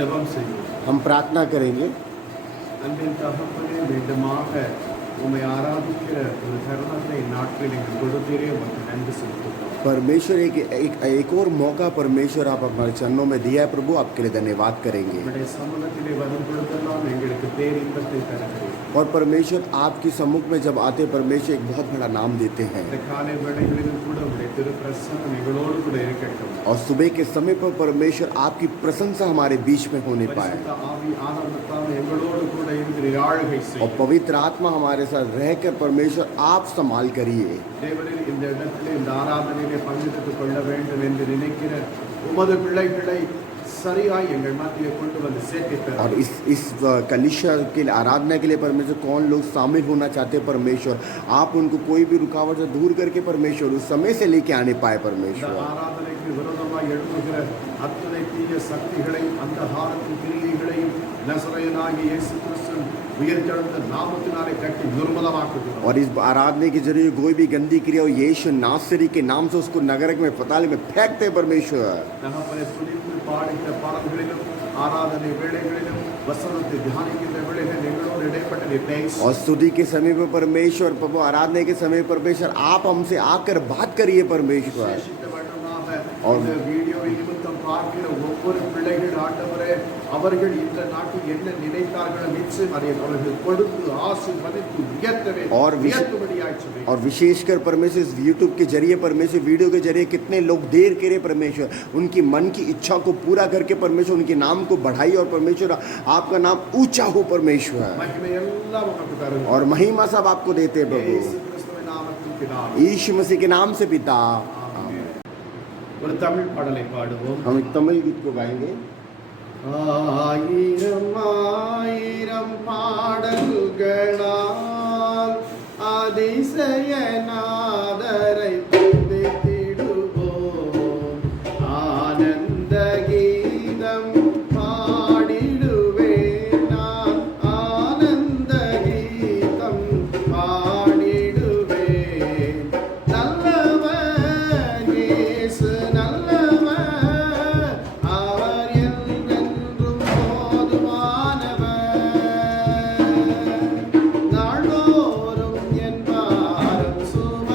ஜெபம் செய்வோம். हम प्रार्थना करेंगे। அன்பின் தகப்பனே, மீண்டுமாக உம்மை ஆராதிக்கிற ஒரு தருணத்தை நாட்களில் எங்களுக்கு கொடுத்தீரே, உமக்கு நன்றி செலுத்துகிறோம். परमेश्वर एक और मौका परमेश्वर आप हमारे चरणों में दिया है प्रभु, आपके लिए धन्यवाद करेंगे। உம்முடைய சமூகத்திலே வரும் பொழுதெல்லாம் எங்களுக்கு பேரின்பத்தை தருகிறீர். और परमेश्वर आपके सम्मुख में जब आते परमेश्वर एक बहुत बड़ा नाम देते हैं। இந்த காலை வேளைகளிலும் கூட உம்முடைய திருப்பிரசன்னம் எங்களோடு கூட இருக்கட்டும். और सुबह के समय पर परमेश्वर आपकी प्रशंसा हमारे बीच में होने पाए பரிசுத்த ஆவி ஆனந்தத்தால் எங்களோடு கூட இருக்கிற ஆளுகை और செய்யும். पवित्र आत्मा हमारे साथ रहकर परमेश्वर आप संभाल करिए। தேவரீர் இந்த இடத்திலே இந்த ஆராதனையிலே பங்கெடுத்துக் கொள்ள வேண்டும் என்று நினைக்கிற உமது பிள்ளைகளை சரியாய் எங்கள் மத்தியே கொண்டு வந்து சேர்த்து और इस कलीसिया के लिए आराधना के लिए परमेश्वर कौन लोग शामिल होना चाहते हैं परमेश्वर, आप उनको कोई भी रुकावट से दूर करके परमेश्वर उस समय से लेके आने पाए இந்த परमेश्वर। ஆராதனைக்கு விரோதமாய் எழுப்புகிற அத்தனை தீய சக்திகளையும் அந்தகாரத்தின் கிரியைகளையும் நசரேயனாகிய இயேசு கிறிஸ்துவின் உயிர்த்தெழுந்த நாமத்தினாலே கட்டி நிர்மூலமாக்குகிறோம். और इस आराधना के जरिए कोई भी गंदी क्रिया हो यीशु नासरी के नाम से उसको नगरक में पताल में फेंकते परमेश्वर। தகப்பனே, துதித்து பாடுகிற பாடல்களிலும் ஆராதனை வேளைகளிலும் வசனத்தை தியானிக்கின்ற வேளைகளில் எங்களோடு இடைப்பட்ட நீர் பேசும். और स्तुति के समय पर परमेश्वर प्रभु आराधना के समय परमेश्वर आप हमसे आकर बात करिए परमेश्वर। விசேஷித்த வண்ணமாக और- இந்த வீடியோவை நிமித்தம் பார்க்கிற ஒவ்வொரு பிள்ளைகள் ஆண்டவரே, அவர்கள் இந்த நாட்டில் என்ன நினைத்தார்களோ நிச்சயம் அதை அவர்கள் கொடுத்து ஆசீர்வதித்து உயர்த்தவே और உயர்த்தும்படியாய் சொல்லுகிறேன். और विशेषकर परमेश्वर इस यूट्यूब के जरिए परमेश्वर वीडियो के जरिए कितने लोग देर करे परमेश्वर उनकी मन की इच्छा को पूरा करके परमेश्वर उनके नाम को बढ़ाई और परमेश्वर आपका नाम ऊंचा हो परमेश्वर। மகிமை எல்லாம் உமக்கு தருகிறோம். और महिमा सब आपको देते हैं प्रभु, இயேசு கிறிஸ்துவின் நாமத்தில் பிதாவே. यीशु मसीह के नाम से पिता। ஆமென். ஒரு தமிழ் பாடலை பாடுவோம். हम एक तमिल गीत को गाएंगे। ஆயிரம் ஆயிரம் பாடல்களால் அதிசயநாதரை துதித்திடுவோம். ஆனந்த கீதம் பாடிடுவேன் நான், ஆனந்த கீதம் பாடிடுவேன். நல்லவர் இயேசு நல்லவர், அவர் என்றென்றும் போதுமானவர். நாள்தோறும் என் பாரம் சுமந்து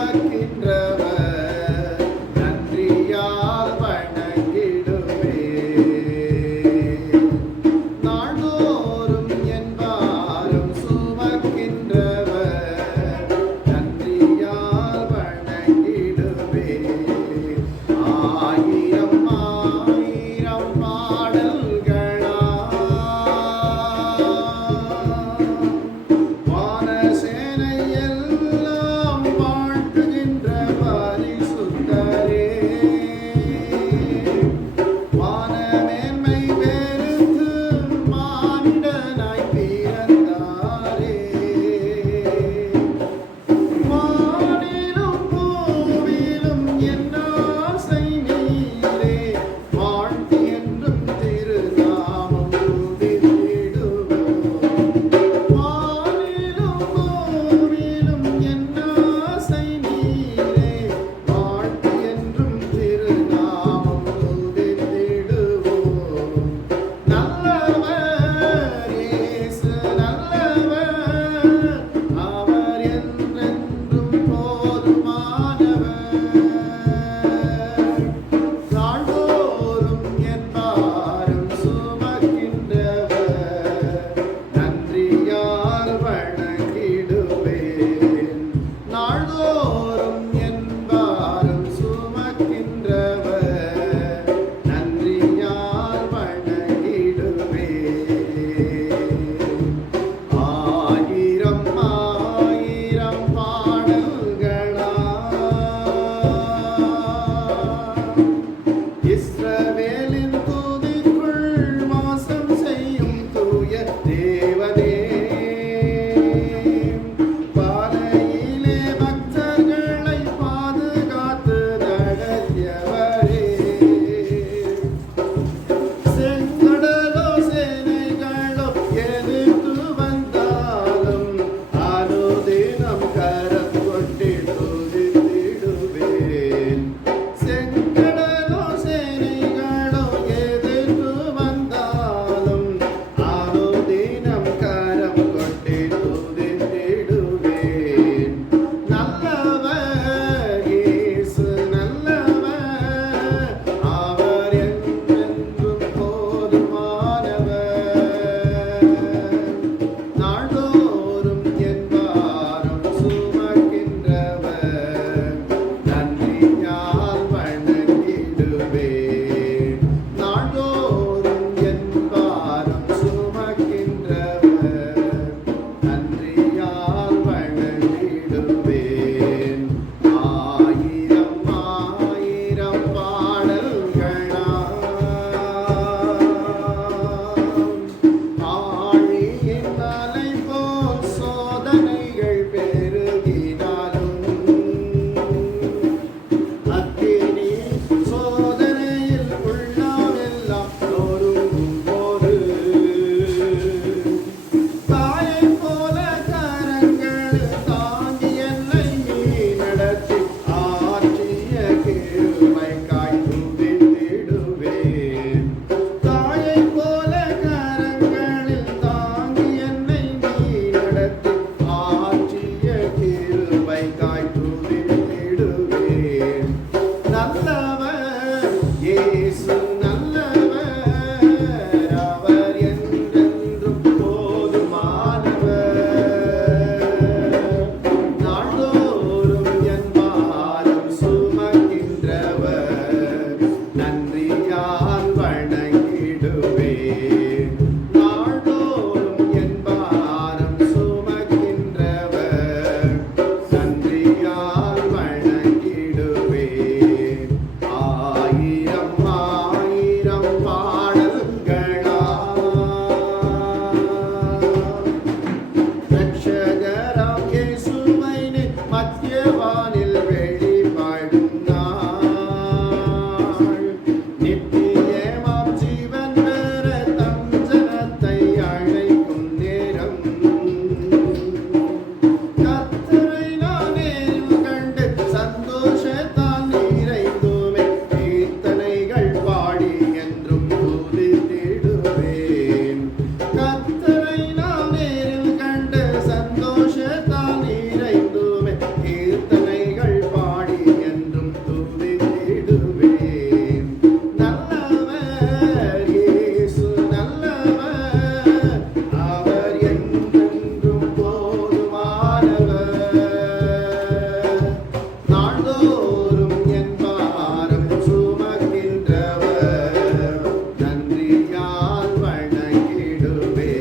ரட்சகராம் இயேசுவை மத்தியவானில் வெளிப்பாடும் நாள். நித்தியமாம் ஜீவன் பெற தம் ஜனத்தை அழைக்கும் நேரம். கர்த்தரை நான் நேரில் கண்டு சந்தோஷத்தால் நிறைந்தோமே. கீர்த்தனைகள் பாடி என்றும் துதித்திடுவேன். கர்த்தரை நான் நேரில் கண்டு சந்தோஷத்தால் நிறைந்தோமே. கீர்த்தனைகள் பாடி என்றும் துதித்திடுவேன். நல்லவர் இயேசு நல்லவர், அவர் என்றென்றும் போதுமானவர். நாள்தோறும் என் பாரம் சுமக்கின்றவர், நன்றியால் வணங்கிடுவேன்.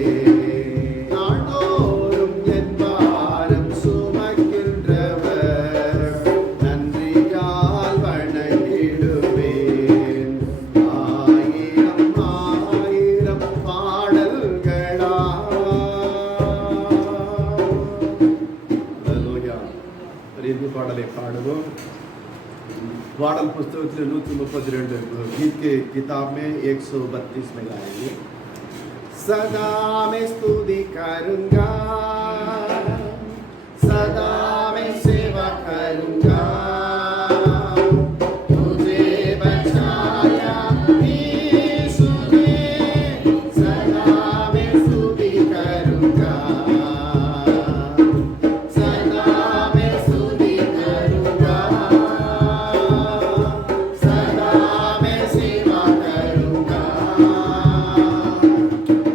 நாள்தோறும் என் பாரம் சுமக்கின்றவர், நன்றியால் வணங்கிடுவேன். ஆயிரம் ஆயிரம் பாடல்களா. ஹல்லேலூயா. ஒரு இந்து பாடலை பாடுவோம். பாடல் पुस्तकத்தில் 132 गीत के किताब में 132 में गाएंगे. सदा मैं स्तुति करूंगा, सदा मैं सेवा करूंगा. तुझे बचाया यीशु ने, सदा मैं स्तुति करूंगा, सदा मैं स्तुति करूंगा, सदा मैं सेवा करूंगा.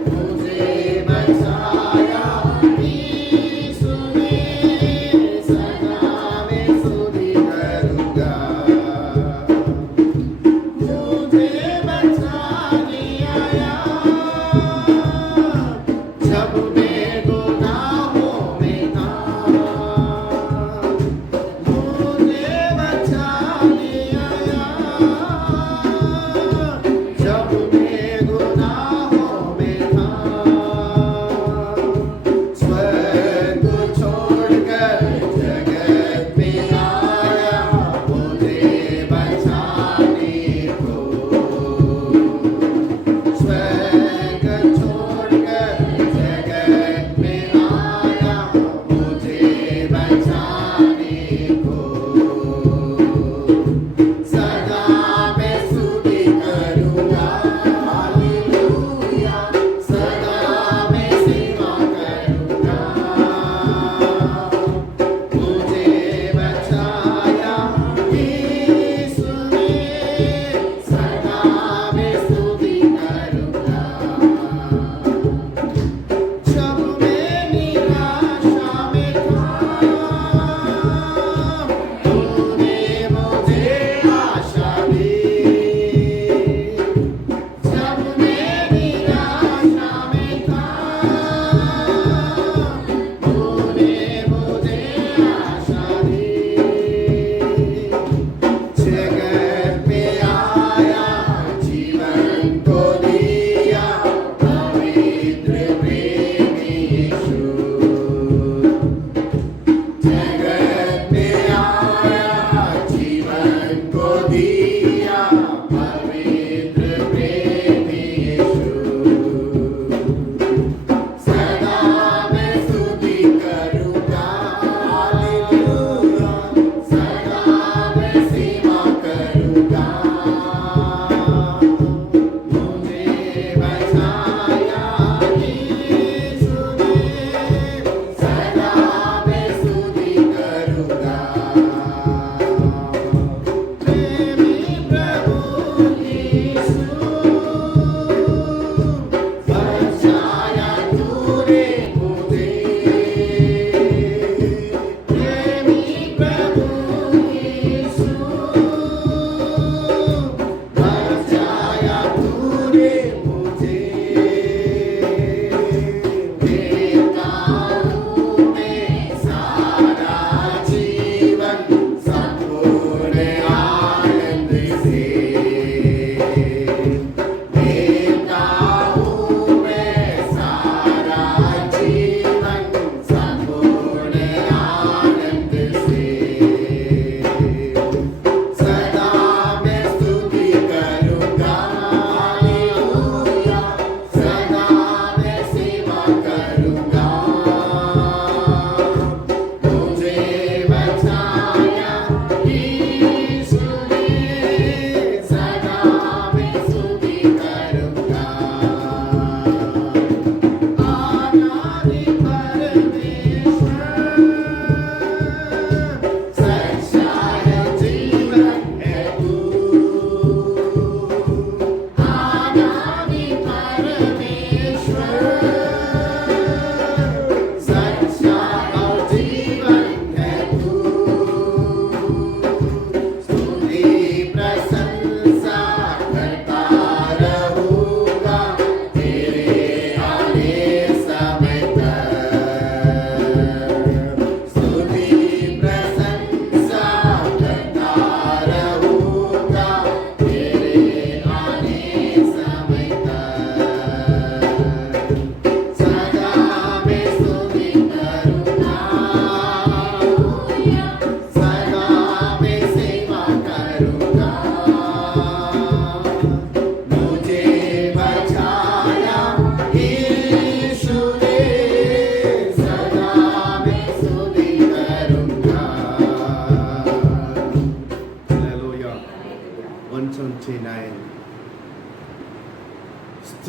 तुझे बचाया यीशु ने,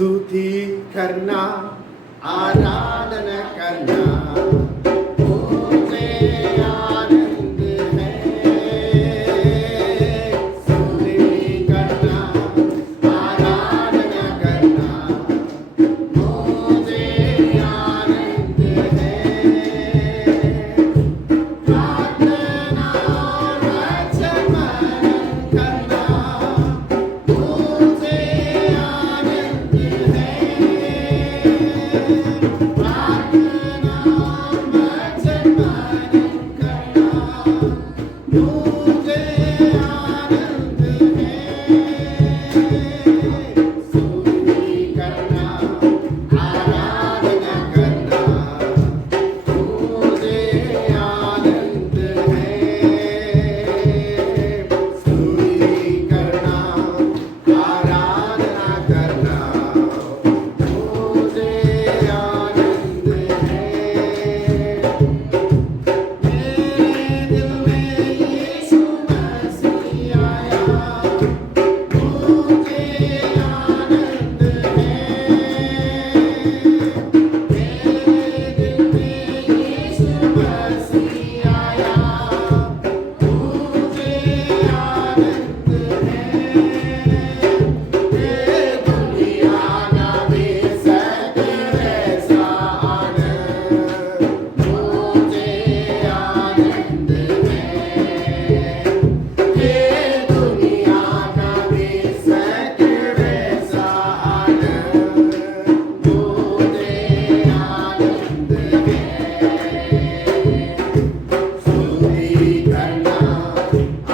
स्तुति करना आराधना करना मुझे आनंद है स्तुति करना आराधना करना मुझे आनंद है प्रार्थना और वचन करना मुझे आनंद है प्रार्थना और वचन करना मुझे आनंद है स्तुति करना आराधना करना मुझे आनंद है स्तुति करना आराधना करना मुझे आनंद है मेरे दिल में यीशु मसीह आया मुझे आनंद है मेरे दिल में यीशु मसीह आया मुझे आनंद है ये दुनिया ना दे सके वैसा आनंद मुझे आनंद है ये दुनिया ना दे सके वैसा आनंद मुझे आनंद है स्तुति करना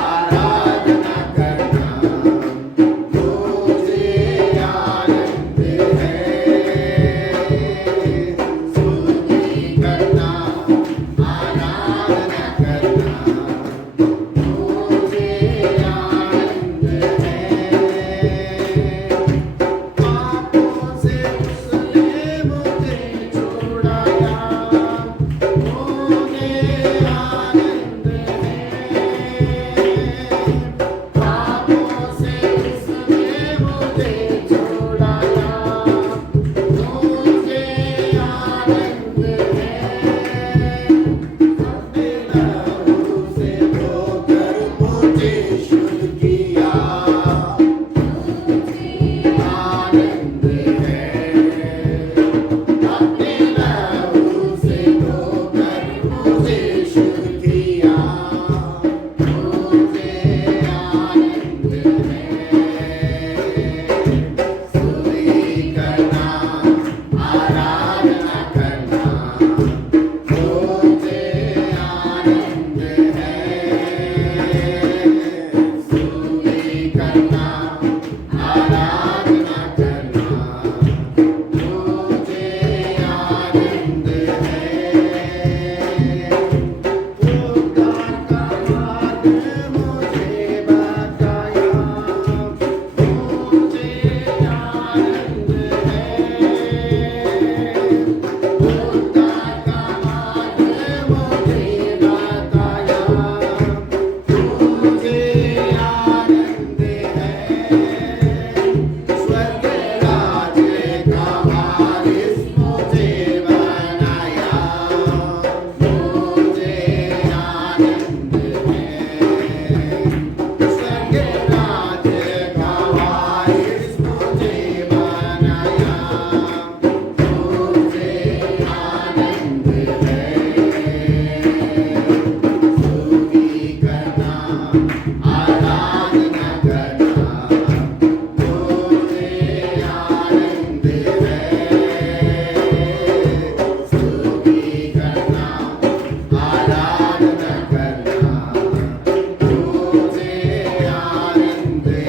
आराधना करना मुझे आनंद है स्तुति करना आराधना करना मुझे आनंद है पापों से उसने मुझे छुड़ाया मुझे आनंद है पापों से उसने मुझे छुड़ाया मुझे आनंद है अपने लहू से धोकर मुझे शुद्ध किया आनंद है अपने लहू से धोकर मुझे शुद्ध किया मुझे आनंद है स्तुति करना आराधना करना मुझे आनंद है स्तुति करना आराधना करना मुझे आनंद है उद्धार का मार्ग मुझे बताया मुझे आनंद है उद्धार का मार्ग मुझे बताया मुझे आनंद है स्वर्ग राज्य का वारिस मुझे बनाया मुझे आनंद है स्वर्ग राज्य का वारिस मुझे बनाया मुझे आनंद है स्तुति करना आराधना करना मुझे आनंद है स्तुति करना आराधना करना मुझे आनंद है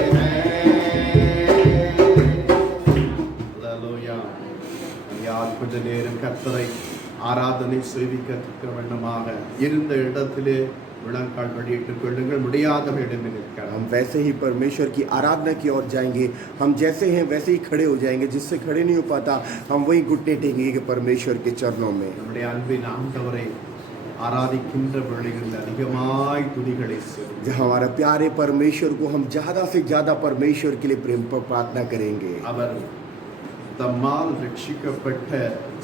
Hallelujah. யார் கொஞ்ச நேரம் கர்த்தரை ஆராதனை செய்விக்க வண்ணமாக இருந்த இடத்திலே முழங்கால் படியிட்டுக் கொள்ளுங்கள் முடியாதவர்களிடம் இருக்கிறார் हम वैसे ही परमेश्वर की आराधना की ओर जाएंगे हम जैसे हैं वैसे ही खड़े हो जाएंगे जिससे खड़े नहीं हो पाता हम वही घुटने टेकेंगे परमेश्वर के चरणों में நம்முடைய அன்பின் ஆண்டவரை ஆராதிக்கின்ற வேளைகளில் அதிகமாய் துதிகளை செய்வோம் जहाँ हमारा प्यारे परमेश्वर को हम ज़्यादा से ज़्यादा परमेश्वर के लिए प्रेम पर प्रार्थना करेंगे அவர் தம்மால் ரட்சிக்கப்பட்ட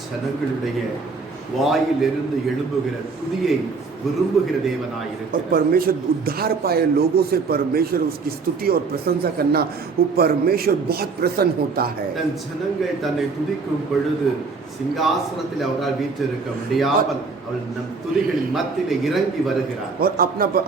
ஜனங்களுடைய வாயிலிருந்து எழும்புகிற துதியை விரும்புகிற और தேவனாயிருக்கிறார். परमेश्वर उद्धार पाए लोगों से परमेश्वर उसकी स्तुति और प्रशंसा करना, वो परमेश्वर बहुत प्रसन्न होता है। தன் ஜனங்கள் தன்னை துதிக்கும் பொழுது சிங்காசனத்தில் அவரால் வீற்றிருக்க முடியாமல் அவள் நம் துதிகளின் மத்தியிலே இறங்கி வருகிறார். और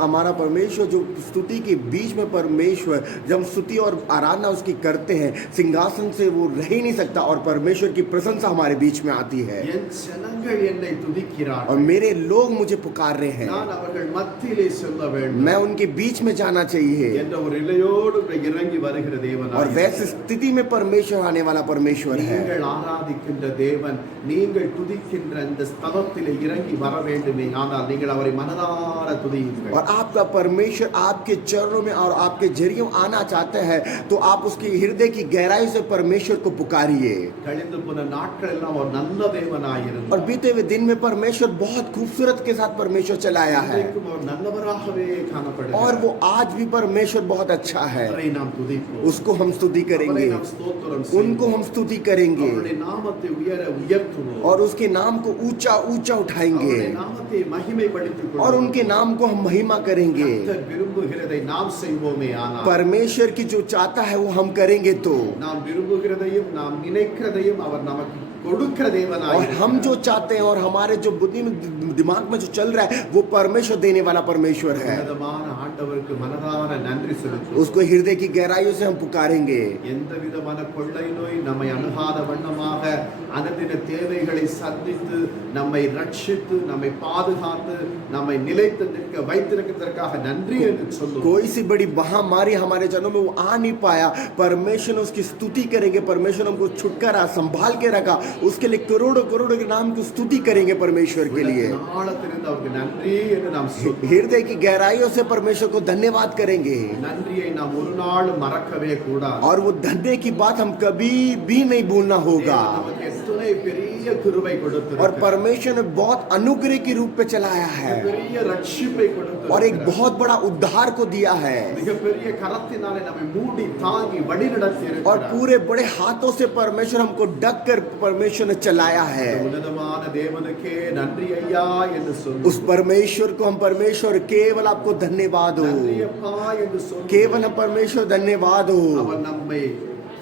हमारा परमेश्वर जो स्तुति के बीच में परमेश्वर जब स्तुति और आराधना उसकी करते हैं, सिंहासन से वो रह ही नहीं सकता और परमेश्वर की प्रशंसा हमारे बीच में आती है। என் ஜனங்கள் என்னை துதிக்கிறார்கள், और मेरे लोग मुझे पुकार रहे हैं, நான் அவர்கள் மத்தியிலே செல்ல வேண்டும் मैं उनके बीच में जाना चाहिए। என்ற ஒரு இலையோடு இறங்கி வருகிற और தேவனாய் वैसी स्थिति में परमेश्वर आने वाला परमेश्वर है। நீங்கள் ஆராதிக்கின்ற தேவன் நீங்கள் துதிக்கின்ற அந்த ஸ்தலத்திலே இறங்கி வர வேண்டுமே, ஆனால் நீங்கள் அவரை மனதார துதியுங்கள். और आपका परमेश्वर आपके चरणों में और आपके जरिए आना चाहते हैं, तो आप उसके हृदय की गहराई से परमेश्वर को पुकारिए। கழிந்து போன நாட்கள் எல்லாம் ஒரு நல்ல தேவனாய் और இருந்தார். बीते हुए दिन में परमेश्वर बहुत खूबसूरत के साथ परमेश्वर चलाया है, இன்றைக்கும் அவர் நல்லவராகவே காணப்படுகிறார். और वो आज भी परमेश्वर बहुत अच्छा है। அவரை நாம் துதிப்போம், उसको हम स्तुति அவரை करेंगे, நாம் ஸ்தோத்திரம் उनको செய்வோம், हम स्तुति करेंगे அவருடைய நாமத்தை உயர்த்துவோம், और उसके नाम को ऊंचा ऊंचा उठाएंगे அவருடைய நாமத்தை மகிமைப்படுத்திக் और கொள்வோம். उनके नाम को हम महिमा करेंगे। கர்த்தர் விரும்புகிறதை நாம் செய்வோமே, ஆனால் परमेश्वर की जो चाहता है वो हम करेंगे तो, நாம் விரும்புகிறதையும் நாம் நினைக்கிறதையும் அவர் நமக்கு கொடுக்கிற தேவனாய் और हम जो चाहते हैं और हमारे जो बुद्धि में दिमाग में जो चल रहा है वो परमेश्वर देने वाला परमेश्वर है। உன்னதமான ஆண்டவருக்கு மனதார நன்றி செலுத்துவோம். उसको हृदय की गहराइयों से हम पुकारेंगे। எந்த விதமான கொள்ளை நோய் நம்மை அணுகாத வண்ணமாக அனுதின தேவைகளை சந்தித்து நம்மை ரட்சித்து நம்மை பாதுகாத்து நம்மை நிலைத்து நிற்க வைத்திருக்கிறதற்காக நன்றி என்று சொல்லுவோம். कोई सी बड़ी महामारी हमारे जनों में वो आ नहीं पाया, परमेश्वर ने उसकी स्तुति करेंगे। परमेश्वर ने हमको छुटकारा संभाल के रखा, उसके लिए करोड़ों करोड़ों के नाम की स्तुति करेंगे परमेश्वर के लिए। ஆழத்திலிருந்து அவருக்கு நன்றி என்று நாம் சொல்லுவோம். हृदय की गहराइयों से परमेश्वर को धन्यवाद करेंगे, நன்றியை நாம் ஒரு நாள் மறக்கவே கூடாது. और वो धन्य की बात हम कभी भी नहीं भूलना होगा। தேவன் நமக்கு எத்தனை பெரிய கிருபை और கொடுத்திருக்கிறார், परमेश्वर ने बहुत अनुग्रह के रूप में चलाया है பெரிய ரட்சிப்பை और एक கொடுத்திருக்கிறார். बहुत बड़ा उद्धार को दिया है, மிகப்பெரிய கரத்தினாலே நம்மை மூடி தாங்கி வழிநடத்தி और இருக்கிறார். पूरे बड़े हाथों से परमेश्वर हमको ढक कर परमेश्वर ने चलाया है। இந்த உன்னதமான தேவனுக்கே நன்றி ஐயா என்று उस சொல்லுவோம். परमेश्वर को हम परमेश्वर केवल आपको धन्यवाद நன்றி हो, அப்பா என்று சொல்லுவோம். केवल हम परमेश्वर धन्यवाद हो। அவர் நம்மை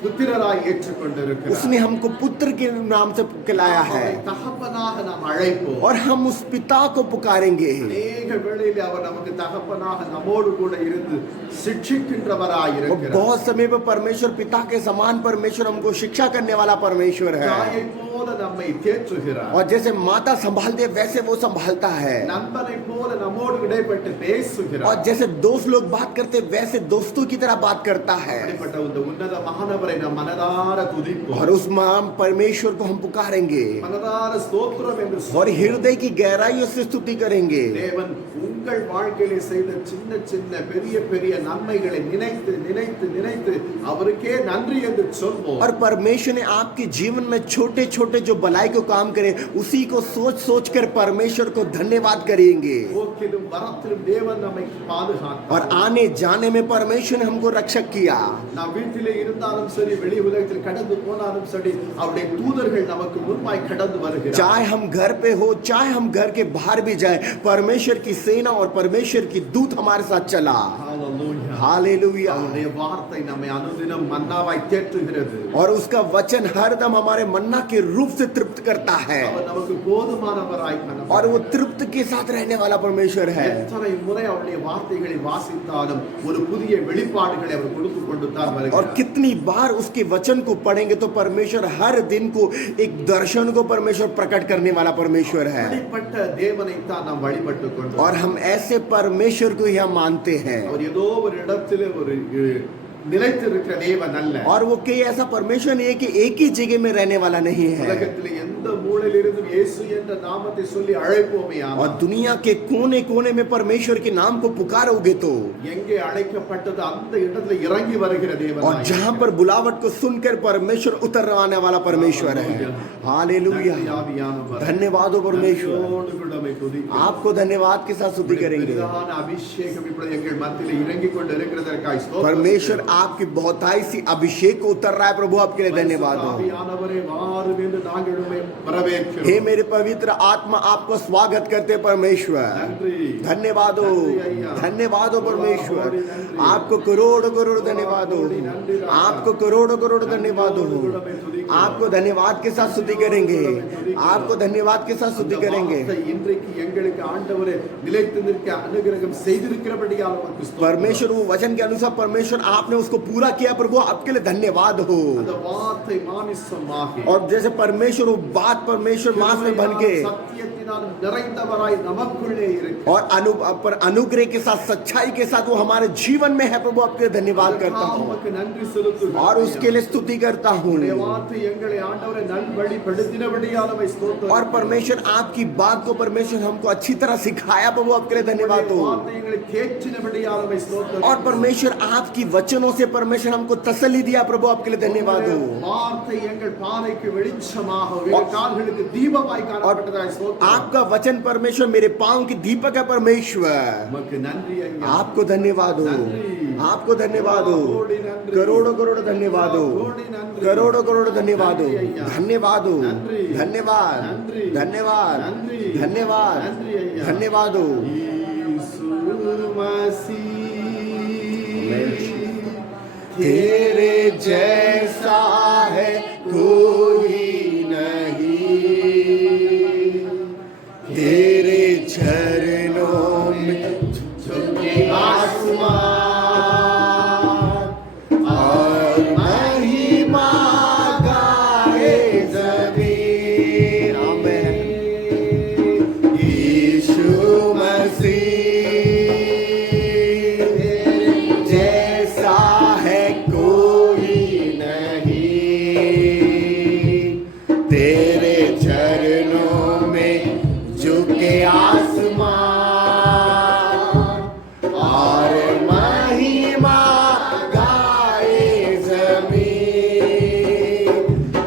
புத்திரராய் ஏற்றுக்கொண்டிருக்கிறார். उसने हमको पुत्र के नाम से खिलाया है அவரை தகப்பனாக நாம் அழைப்போம். और हम उस पिता को पुकारेंगे। அநேக வேளையிலே அவர் நமக்கு தகப்பனாக நம்மோடு கூட இருந்து சிட்சிக்கின்றவராய் और இருக்கிறார். बहुत समय पर परमेश्वर पिता के समान परमेश्वर हमको शिक्षा करने वाला परमेश्वर है, தாயை போல நம்மை தேற்றுகிறார். और जैसे माता संभालते है वैसे वो संभालता है, நண்பனை போல நம்மோடு இடைப்பட்டு और பேசுகிறார். जैसे दोस्त लोग बात करते हैं, वैसे दोस्तों की तरह बात करता है। அப்படிப்பட்ட இந்த உன்னத மகானவரை நாம் மனதார துதிப்போம். और उस महान परमेश्वर को हम पुकारेंगे மனதார ஸ்தோத்திரம் என்று और சொல்லி हृदय की गहराइयों से स्तुति करेंगे। தேவன் உங்கள் வாழ்க்கையிலே செய்த சின்ன சின்ன பெரிய பெரிய நன்மைகளை நினைத்து நினைத்து நினைத்து அவருக்கே நன்றி என்று சொல்வோம். और परमेश्वर ने आपके जीवन में छोटे छोटे जो भलाई को काम करे उसी को सोच सोच कर परमेश्वर को धन्यवाद करेंगे। போக்கிலும் வரத்திலும் தேவன் நம்மை और பாதுகாத்தார். आने जाने में परमेश्वर ने हमको रक्षक किया। நாம் வீட்டிலே இருந்தாலும் சரி, வெளி உலகத்தில் கடந்து போனாலும் சரி, அவருடைய தூதர்கள் நமக்கு முன்பாய் கடந்து வருகிறார். चाहे हम घर पे हो, चाहे हम घर के बाहर भी जाए, परमेश्वर की सेना और परमेश्वर की दूत हमारे साथ चला। Hallelujah. हालेलुया। அவருடைய வார்த்தை நம்மை அனுதினம் மன்னாவாய் தேற்றுகிறது. और उसका वचन हरदम हमारे मन्ना के रूप से तृप्त करता है, அவர் நமக்கு போதுமானவராய் और காணப்படுகிறார். वो तृप्त के साथ रहने वाला परमेश्वर है। எத்தனை முறை அவருடைய வார்த்தைகளை வாசித்தாலும் ஒரு புதிய வெளிப்பாடுகளை அவர் கொடுத்து கொண்டு தான் और வருகிறார். कितनी बार उसके वचन को पढ़ेंगे तो परमेश्वर हर दिन को एक दर्शन को परमेश्वर प्रकट करने वाला परमेश्वर है, அப்படிப்பட்ட தேவனை தான் நாம் வழிபட்டு கொண்டு और हम ऐसे परमेश्वर को ही हम मानते हैं। அவர் ஏதோ ஒரு இடத்திலே ஒரு நிலைத்திருக்கிற தேவன் அல்ல. और वो कोई ऐसा परमेश्वर नहीं है कि एक ही जगह में रहने वाला नहीं है। உலகத்திலே எந்த மூலை மூலையில் இருந்து இயேசு என்ற நாமத்தை சொல்லி அழைப்போமே और दुनिया के कोने कोने में परमेश्वर के नाम को पुकारोगे तो, எங்கே அழைக்கப்பட்டது அந்த இடத்துல இறங்கி வருகிற தேவன் और जहां पर बुलावट को सुनकर परमेश्वर उतर आने वाला परमेश्वर है। हालेलुया, धन्यवाद हो परमेश्वर। आपको धन्यवाद के साथ स्तुति करेंगे। அபிஷேகம் இப்பொழுது எங்கள் மத்தியிலே இறங்கி கொண்டு இருக்கிறதற்காக ஸ்தோத்திரம்। परमेश्वर आपकी बहुताई सी अभिषेक को उतर रहा है प्रभु, आपके लिए धन्यवाद हो। ஆவியானவரே வாரும் என்று நாங்கள் உம்மை வரவேற்கிறோம்। हे मेरे पवित्र आत्मा, आपको स्वागत करते हैं परमेश्वर। நன்றி, धन्यवाद हो, धन्यवाद हो परमेश्वर। आपको करोड़ करोड़ धन्यवाद हो, आपको करोड़ करोड़ धन्यवाद हो। आपको धन्यवाद के साथ स्तुति करेंगे, आपको धन्यवाद के साथ स्तुति करेंगे। இன்றைக்கு எங்களுக்கு ஆண்டவரே நிலைத்து நிற்க அனுகிரகம் செய்திருக்கிறபடியால் உமக்கு ஸ்தோத்திரம்। परमेश्वर वो वचन के अनुसार परमेश्वर आपने उसको पूरा किया प्रभु, आपके लिए धन्यवाद हो। அந்த வார்த்தை மாமிசமாகி और जैसे परमेश्वर वो बात परमेश्वर मांस में बन के சத்தியத்தினால் நிறைந்தவராய் நமக்குள்ளே இருக்கு और अनुग्रह के साथ सच्चाई के साथ वो हमारे जीवन में है प्रभु, आपके लिए धन्यवाद करता हूँ உமக்கு நன்றி செலுத்துகிறோம்। और उसके लिए स्तुति करता हूँ। உம்முடைய வார்த்தை எங்களை ஆண்டவரே நல்வழிப்படுத்தினபடியால் உம்மை ஸ்தோத்திரம்। और परमेश्वर आपकी बात को परमेश्वर हमको अच्छी तरह सिखाया प्रभु, आपके लिए धन्यवाद हो। வார்த்தை எங்களை தேற்றினபடியால் உம்மை ஸ்தோத்திரம்। और परमेश्वर आपकी वचनों से परमेश्वर हमको तसल्ली दिया प्रभु, आपके लिए धन्यवाद हो। வார்த்தை எங்கள் பாதைக்கு வெளிச்சமாக எங்கள் கால்களுக்கு தீபமாய் காணப்பட்டதாய் ஸ்தோத்திரம்। आपका वचन परमेश्वर मेरे पांव की दीपक है परमेश्वर, உமக்கு நன்றி ஐயா। आपको धन्यवाद हो, आपको धन्यवाद हो। करोड़ों करोड़ धन्यवाद हो, करोड़ों करोड़ धन्यवाद हो, धन्यवाद हो, धन्यवाद, धन्यवाद, धन्यवाद, धन्यवाद हो। यीशु मसीह तेरे जैसा है कोई नहीं, तेरे चरणों में झुके आसमान और महिमा गाए ज़मीन। आमीन। यीशु मसीह जैसा है कोई नहीं, तेरे चरणों में झुके आसमान और महिमा गाए ज़मीन।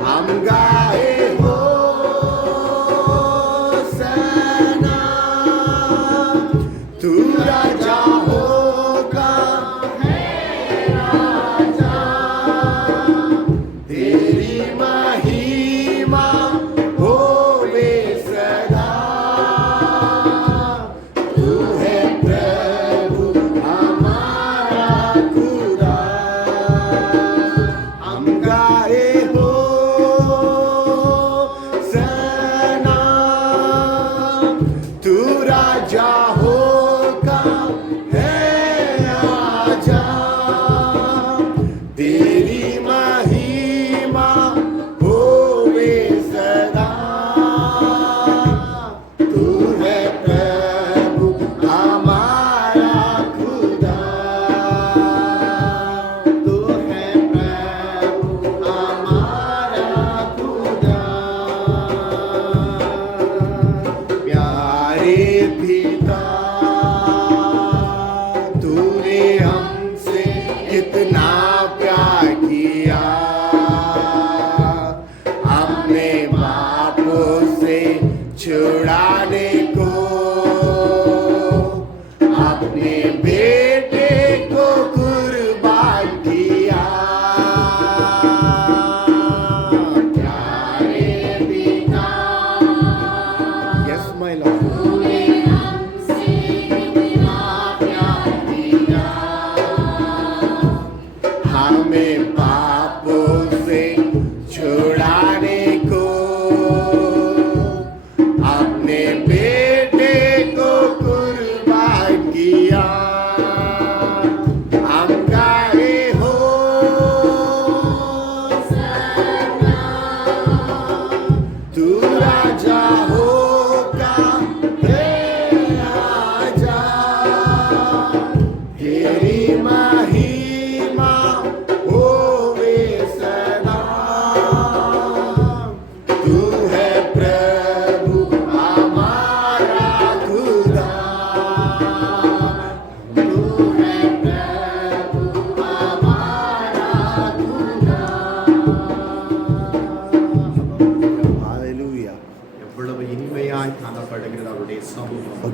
हम गाए होसना, तू राजा होगा, तेरी महिमा होवे सदा। तू है प्रभु हमारा खुदा। हम गाए होसना, तू राजा होगा, है आजा, तेरी महिमा होवे सदा। तू है प्रभु हमारा खुदा, तू है प्रभु हमारा खुदा। प्यारे पिता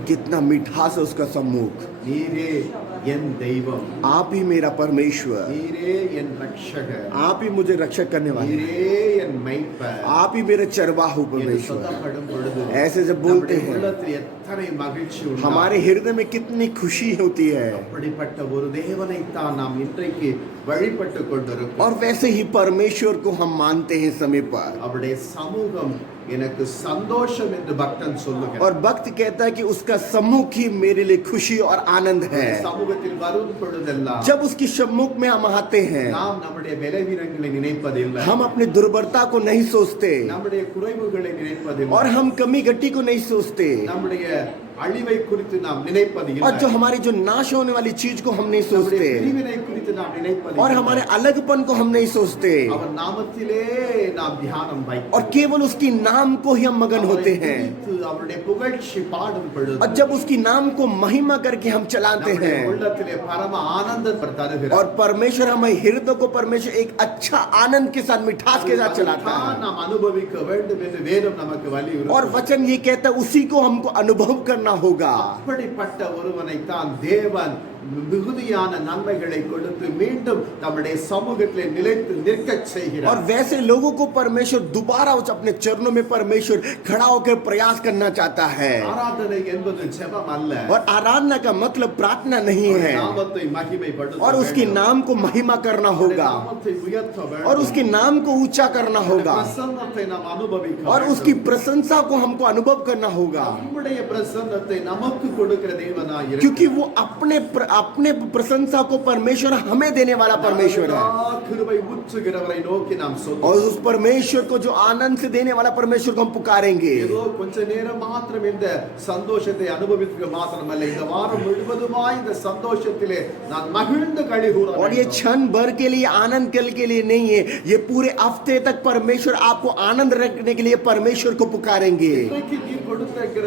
कितना मिठास है उसका सम्मुख। நீரே என் தெய்வம், आप ही मेरा परमेश्वर, நீரே என் ரட்சகர், आप ही मुझे रक्षक करने वाले, நீரே என் மெய்ப்பர் आप ही मेरे चरवाहू என்று परमेश्वर। சொல்லப்படும் பொழுது ऐसे जब बोलते நம்முடைய हैं உள்ளத்தில் எத்தனை மகிழ்ச்சி உண்டாகும்। हमारे हृदय में कितनी खुशी होती है। அப்படிப்பட்ட ஒரு தேவனைத்தான் நாம் இன்றைக்கு வழிபட்டு கொண்டிருக்கிறோம்। और वैसे ही परमेश्वर को हम मानते हैं समय पर। அவருடைய சமூகம் எனக்கு சந்தோஷம் என்று பக்தன் சொல்லுகிறார்। और भक्त कहता है कि उसका सम्मुख ही मेरे लिए खुशी और आनंद है। சமூகத்தில் வரும் பொழுதெல்லாம் जब उसकी सम्मुख में हम आते हैं நாம் நம்முடைய பலவீனங்களை நினைப்பதில்லை, हम अपनी दुर्बलता को नहीं सोचते நம்முடைய குறைவுகளை நினைப்பதில்லை, और हम कमी घटी को नहीं सोचते, நம்முடைய அழிவை குறித்து நாம் நினைப்பதில்லை, और जो हमारी जो नाश होने वाली चीज को हम नहीं நம்முடைய सोचते, பிரிவினை குறித்து நாம் நினைப்பதில்லை, और हमारे अलगपन को हम नहीं सोचते, அவர் நாமத்திலே நாம் தியானம் வைத்து और केवल उसकी नाम को ही हम मगन होते हैं। அவருடைய புகழ்ச்சி பாடும் பொழுது और जब उसकी नाम को महिमा करके हम चलाते நம்முடைய हैं, உள்ளத்திலே பரம ஆனந்தத்தை தருகிறார்। और परमेश्वर हमारे हृदय को परमेश्वर एक अच्छा आनंद के साथ मिठास के साथ चलाता है। நாம் அனுபவிக்க வேண்டும் என்று வேதம் நமக்கு और வலியுறுத்துகிறது। वचन ये कहता है उसी को हमको अनुभव करना होगा। அப்படிப்பட்ட ஒருவனை தான் தேவன் மிகுதியான நன்மைகளை கொடுத்து மீண்டும் நம்முடைய சமூகத்திலே நிலைத்து நிற்கச் और செய்கிறார்। वैसे लोगों को परमेश्वर दोबारा उस अपने चरणों में परमेश्वर खड़ा होकर प्रयास करना चाहता है। ஆராதனை என்பது ஜெபம் அல்ல, और आराधना का मतलब प्रार्थना नहीं है, நாமத்தை மகிமைப்படுத்த और उसके வேண்டும், नाम को महिमा करना होगा, நாமத்தை உயர்த்த வேண்டும், और उसके नाम को ऊंचा करना होगा, பிரசன்னத்தை நாம் அனுபவிக்க और வேண்டும்। उसकी प्रशंसा को हमको अनुभव करना होगा। நம்முடைய பிரசன்னத்தை நமக்கு கொடுக்கிற தேவனாய் இருக்கிறார்। क्योंकि वो अपने प्रशंसा को परमेश्वर हमें देने वाला परमेश्वर है। கிருபை ஊற்றுகிறவரை நோக்கி நாம் சொல்லுவோம்। और उस परमेश्वर को जो आनंद से देने वाला परमेश्वर को हम पुकारेंगे। ஏதோ கொஞ்ச நேரம் மாத்திரம் இந்த சந்தோஷத்தை அனுபவிக்க மாத்திரமல்ல, இந்த வாரம் முழுவதுமாய் இந்த சந்தோஷத்திலே நான் மகிழ்ந்து களிகூற और ये வேண்டும்। क्षण भर के लिए आनंद के लिए नहीं है, ये पूरे हफ्ते तक परमेश्वर आपको आनंद रखने के लिए परमेश्वर को पुकारेंगे। இன்றைக்கு நீர் கொடுத்திருக்கிற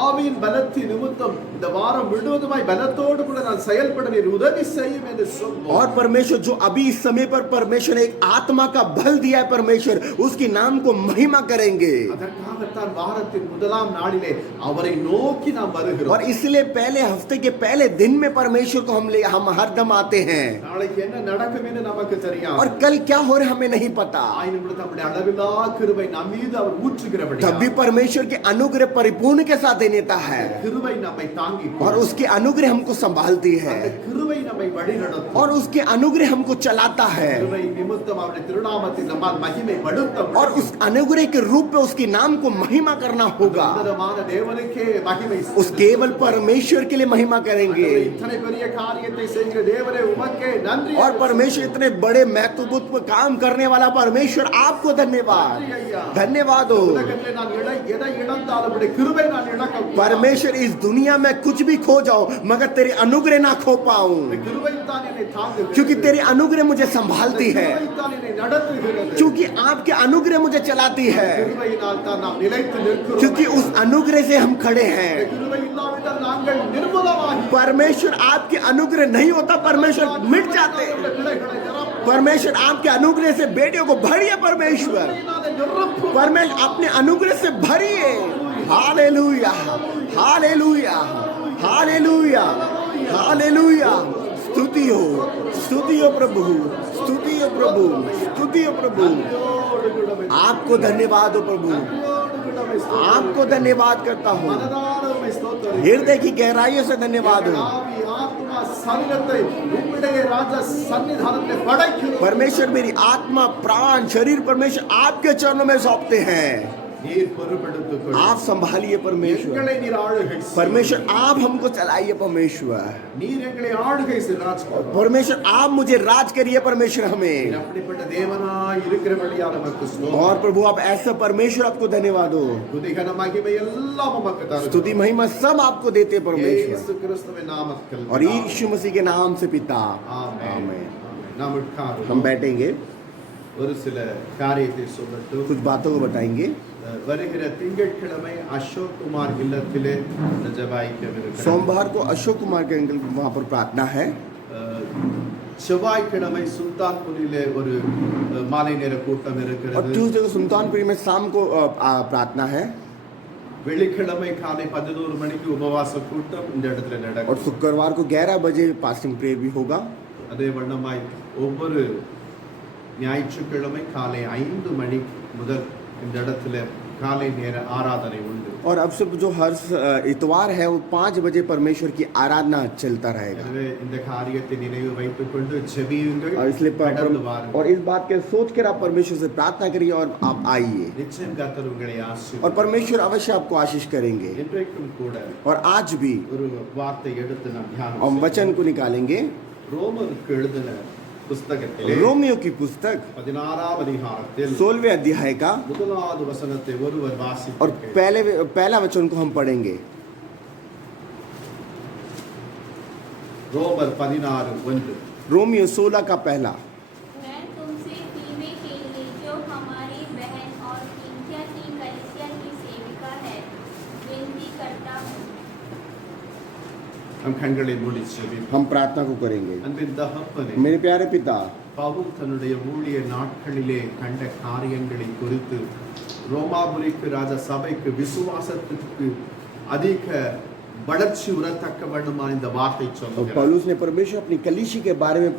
ஆவியின் பலத்தின் நிமித்தம் இந்த வாரம் முழுவதுமாய் பலத்தோடு கூட நான் செயல்பட நீர் உதவி செய்யும் என்று சொல்லுவோம்। और परमेश्वर जो अभी इस समय पर परमेश्वर ने एक आत्मा का बल दिया है, परमेश्वर उसके नाम को महिमा करेंगे। அதற்காகத்தான் வாரத்தின் முதலாம் நாளிலே அவரை நோக்கி நாம் வருகிறோம்। और इसलिए पहले हफ्ते के पहले दिन में परमेश्वर को हम हरदम आते हैं। நாளைக்கு என்ன நடக்கும் என்று நமக்கு தெரியாது, और कल क्या हो रहा है हमें नहीं पता। ஆயினும் கூட நம்முடைய அளவில்லா கிருபை நம் மீது அவர் ஊற்றுகிறபடி तब भी परमेश्वर के अनुग्रह परिपूर्ण के साथ देता है, கிருபை நம்மை தாங்கி और उसके अनुग्रह हमको संभालती है, அந்த கிருபை நம்மை வழிநடத்தும்। और उसके अनुग्रह हमको चलाता है। கிருபை நிமித்தம் அவருடைய திருநாமத்தை நம்மால் மகிமைப்படுத்த और முடியும்। उस अनुग्रह के रूप में उसके नाम को महिमा करना होगा। உன்னதமான தேவனுக்கே மகிமை उस केवल परमेश्वर के लिए महिमा करेंगे। இத்தனை பெரிய காரியத்தை செய்கிற தேவனே உமக்கே நன்றி। और परमेश्वर इतने बड़े महत्वपूर्ण काम करने वाला परमेश्वर आपको धन्यवाद, धन्यवाद हो। உலகத்திலே நான் எதை இழந்தாலும் உம்முடைய கிருபை நான் இழக்க கூடாது। परमेश्वर इस दुनिया में कुछ भी खो जाओ मगर तेरे अनुग्रह ना खो पाऊं, கிருபை தான் என்னை தாங்குகிறது, क्योंकि तेरी अनुग्रह मुझे संभालती है, கிருபை தான் என்னை நடத்துகிறது, क्योंकि आपके अनुग्रह मुझे चलाती है, கிருபையினால் தான் நாம் நிலைத்து நிற்கிறோம்। क्योंकि उस अनुग्रह से हम खड़े हैं। கிருபை இல்லாவிட்டால் நாங்கள் நிர்மூலமாகி परमेश्वर आपके अनुग्रह नहीं होता परमेश्वर मिट जाते। நம்முடைய பிள்ளைகளை நிரப்பும்। परमेश्वर आपके अनुग्रह से बेटियों को भरिए, परमेश्वर கிருபையினாலே நிரப்பும்। परमेश्वर अपने अनुग्रह से भरिए। Hallelujah, hallelujah, hallelujah, hallelujah. स्तुति हो, स्तुति हो प्रभु, स्तुति हो प्रभु, स्तुति हो प्रभु। நன்றியோடு கூட உம்மை आपको धन्यवाद हो प्रभु, நன்றியோடு கூட உம்மை ஸ்தோத்திரம்। आपको धन्यवाद करता हूँ, மனதார உம்மை ஸ்தோத்திரம்। हृदय की गहराइयों से धन्यवाद हो। ஆவி, ஆத்மா, சரீரத்தை உம்முடைய ராஜ சன்னிதானத்திலே படைக்கிறோம்। परमेश्वर मेरी आत्मा प्राण शरीर परमेश्वर आपके चरणों में सौंपते हैं। நீர் பொறுப்பெடுத்துக் கொள்ளும்। आप संभालिए परमेश्वर, எங்களை நீர் ஆளுகை செய்யும்। परमेश्वर आप हमको चलाइए परमेश्वर, நீர் எங்களை ஆளுகை செய்து ராஜ் பண்ணும்। परमेश्वर आप मुझे राज करिए परमेश्वर நீர் हमें। அப்படிப்பட்ட தேவனாய் இருக்கிறபடியா நமக்கு ஸ்தோத்திரம்। और प्रभु आप ऐसा परमेश्वर, आपको धन्यवाद हो। துதி கன மகிமை எல்லாம் உமக்கு தருகிறோம்। स्तुति महिमा सब आपको देते परमेश्वर, இயேசு கிறிஸ்துவின் நாமத்தில் और यीशु मसीह के नाम से पिता ஆமென்। आमीन। நாம் உட்கார்ந்து हम बैठेंगे, ஒரு சில காரியத்தை சொல்லட்டும்। कुछ बातों को बताएंगे। வருகிற திங்கட்கிழமை அசோக் குமார் இல்லத்திலே ஜெபாய்க்கவிருக்கிறோம்। सोमवार को अशोक कुमार के अंकल वहाँ पर प्रार्थना है। செவ்வாய்க்கிழமை சுல்தான்பூரிலே ஒரு மாலை நேர கூட்டம் और இருக்கிறது। ट्यूसडे को सुल्तानपुरी में शाम को प्रार्थना है। வெள்ளிக்கிழமை காலை 11 மணிக்கு உபவாச கூட்டம் இந்த இடத்துல और நடக்கும். शुक्रवार को 11 बजे फास्टिंग प्रेयर भी होगा. அதே வண்ணமாய் ஒவ்வொரு ஞாயிற்றுக்கிழமை காலை 5 மணி முதல் இந்த இடத்துல காலை நேர ஆராதனை உண்டு. और अब से जो हर इतवार है वो 5 बजे परमेश्वर की आराधना चलता रहेगा. எனவே இந்த காரியத்தை நினைவு வைத்துக் கொண்டு ஜெபியுங்கள். और इसलिए கடந்து வாருங்கள். और इस बात के सोच कर आप परमेश्वर से प्रार्थना करिए और आप आइए நிச்சயம் கர்த்தர் உங்களை और ஆசீர்வதிப்பார். परमेश्वर अवश्य आपको आशीष करेंगे. இன்றைக்கும் கூட और आज भी ஒரு வார்த்தை எடுத்து நாம் தியானம் हम செய்வோம். वचन को निकालेंगे. ரோமருக்கு எழுதின புஸ்தகத்திலே रोमियो की पुस्तक 16ஆம் அதிகாரத்தில் 16वें अध्याय का முதலாவது வசனத்தை ஒருவர் और வாசிப்பார். पहला वचन को हम पढ़ेंगे. ரோமர் 16:1. रोमियो 16 का पहला. मैं तुमसे फीमे के लिए जो हमारी बहन और किंख्या की कलीसिया की सेविका है विनती करता हूँ. நம் கண்களை மூடி ஜெபிப்போம். हम प्रार्थना को करेंगे. அன்பின் தகப்பனே, मेरे प्यारे पिता, பவுல் தன்னுடைய ஊழிய நாட்களிலே கண்ட காரியங்களை குறித்து ரோமாபுரிக்கு ராஜ சபைக்கு விசுவாசத்திற்கு அதிக வளர்ச்சி உரத்தக்க வேண்டுமா இந்த வார்த்தை और சொல்லுகிறார். पौलुस ने परमेश्वर अपनी कलीशी के बारे में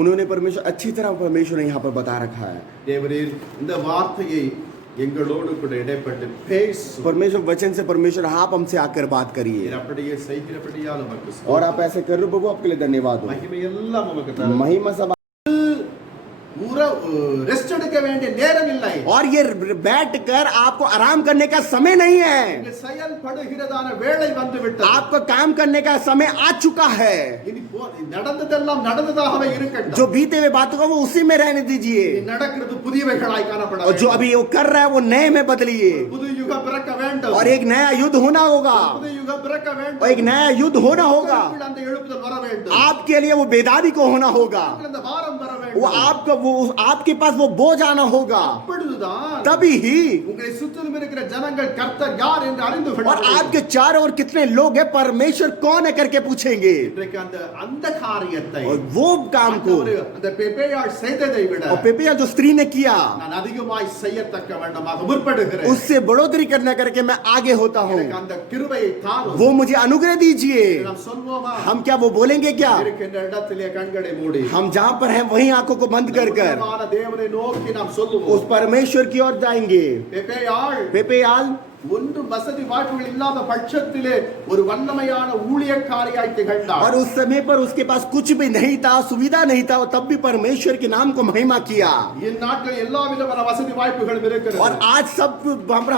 उन्होंने परमेश्वर अच्छी तरह परमेश्वर ने यहाँ पर बता रखा है. தேவரீர் இந்த வார்த்தையை எங்களோடு கூட இடைப்பட்டு பேசும். परमेश्वर वचन से परमेश्वर आप हमसे आकर बात करिए நீர் அப்படியே செய்கிறபடியால் உமக்கு और ஸ்தோத்திரம். आप ऐसे कर रहे हो प्रभु, आपके लिए धन्यवाद हो. மகிமை எல்லாம் உமக்கு தரும். महिमा सब ரெஸ்ட் எடுக்க வேண்டிய நேரம் இல்லை. और ये बैठ कर आपको आराम करने का समय नहीं है. இங்கு செயல்படுகிறதான வேளை வந்து விட்டது. आपको काम करने का समय आ चुका है. இனி நடந்ததெல்லாம் நடந்ததாகவே இருக்கட்டும். जो बीते हुए बातों को वो उसी में रहने दीजिए இனி நடக்கிறது புதியவைகளாய் காணப்பட और जो வேண்டும். अभी वो कर रहा है वो नए में बदलिए புது யுகம் பிறக்க வேண்டும். और एक नया युद्ध होना होगा புது யுகம் பிறக்க வேண்டும். और एक नया युद्ध होना होगा. உங்களுக்குள் அந்த எழுப்புதல் வர வேண்டும். आपके लिए वो बेदारी को होना होगा. உங்களுக்குள் அந்த பாரம் வர वो வேண்டும். आपके पास वो बोझ आना होगा. அப்பொழுதுதான் तभी ही உங்களை சுற்றிலும் இருக்கிற ஜனங்கள் கர்த்தர் யார் என்று அறிந்து கொள்ள और முடியும். आपके चारों ओर कितने लोग हैं परमेश्वर कौन है करके पूछेंगे. இன்றைக்கு அந்த காரியத்தை और वो काम को அந்த பெபேயாள் செய்ததை விட और पेपिया जो स्त्री ने किया நான் அதிகமாய் செய்யத்தக்க வேண்டுமாக முற்படுகிறேன். उससे बढ़ोतरी करना करके मैं आगे होता हूँ. எனக்கு அந்த கிருபையை தாரும். वो मुझे अनुग्रह दीजिए. நாம் சொல்வோமா? हम क्या वो बोलेंगे क्या? இருக்கின்ற இடத்திலே கண்களை மூடி हम जहाँ पर हैं वहीं आंखों को बंद कर உன்னதமான தேவனை நோக்கி நாம் उस சொல்லுவோம். परमेश्वर की ओर जाएंगे. பெபேயாள் पेपेयाल ஒன்று வசதி வாய்ப்புகள் இல்லாத பட்சத்திலே ஒரு வல்லமையான ஊழியக்காரியாய் और திகழ்ந்தார். उस समय पर उसके पास कुछ भी नहीं था, सुविधा नहीं था, तब भी परमेश्वर के नाम को महिमा किया. இந்நாட்களில் எல்லா விதமான வசதி வாய்ப்புகளும் और இருக்கிறது. आज सब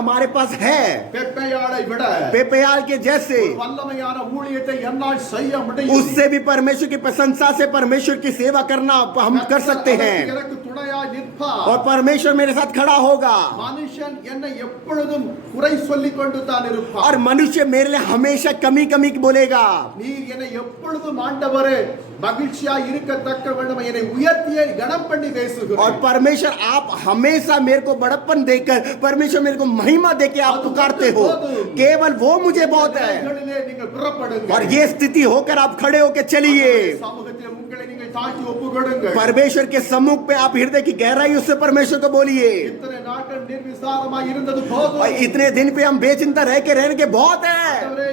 हमारे पास है. பெப்பேயாளை விட पेपेयाल के जैसे ஒரு வல்லமையான ஊழியத்தை என்னால் செய்ய முடியும். उससे भी परमेश्वर की प्रशंसा से परमेश्वर की सेवा करना हम कर सकते हैं எனக்கு துணையாய் நிற்பார். और परमेश्वर मेरे साथ खड़ा होगा. மனுஷன் என்னை எப்பொழுதும் குறை சொல்லிக் கொண்டு தான் இருப்பார். और मनुष्य मेरे लिए हमेशा कमी कमी बोलेगा. நீர் என்னை எப்பொழுதும் ஆண்டவரே மகிழ்ச்சியாய் இருக்கத்தக்க வேண்டும் என்னை உயர்த்தியே கனம் பண்ணி और பேசுகிறார். परमेश्वर आप हमेशा मेरे को बड़प्पन देकर परमेश्वर मेरे को महिमा देके आप पुकारते हो. केवल वो मुझे बहुत है. நிலைகளிலே நீங்கள் புறப்படுங்கள். और ये स्थिति होकर आप खड़े होकर चलिए. சமூகத்தில் உங்களை நீங்கள் தாழ்த்தி ஒப்புக்கொடுங்கள். परमेश्वर के सम्मुख पे आप हृदय की गहराई उससे परमेश्वर को बोलिए. இத்தனை நாட்கள் நிர்விசாரமாய் இருந்தது போதும். और इतने दिन पे हम बेचिंता रह के रहने के बहुत है. ஆண்டவரே,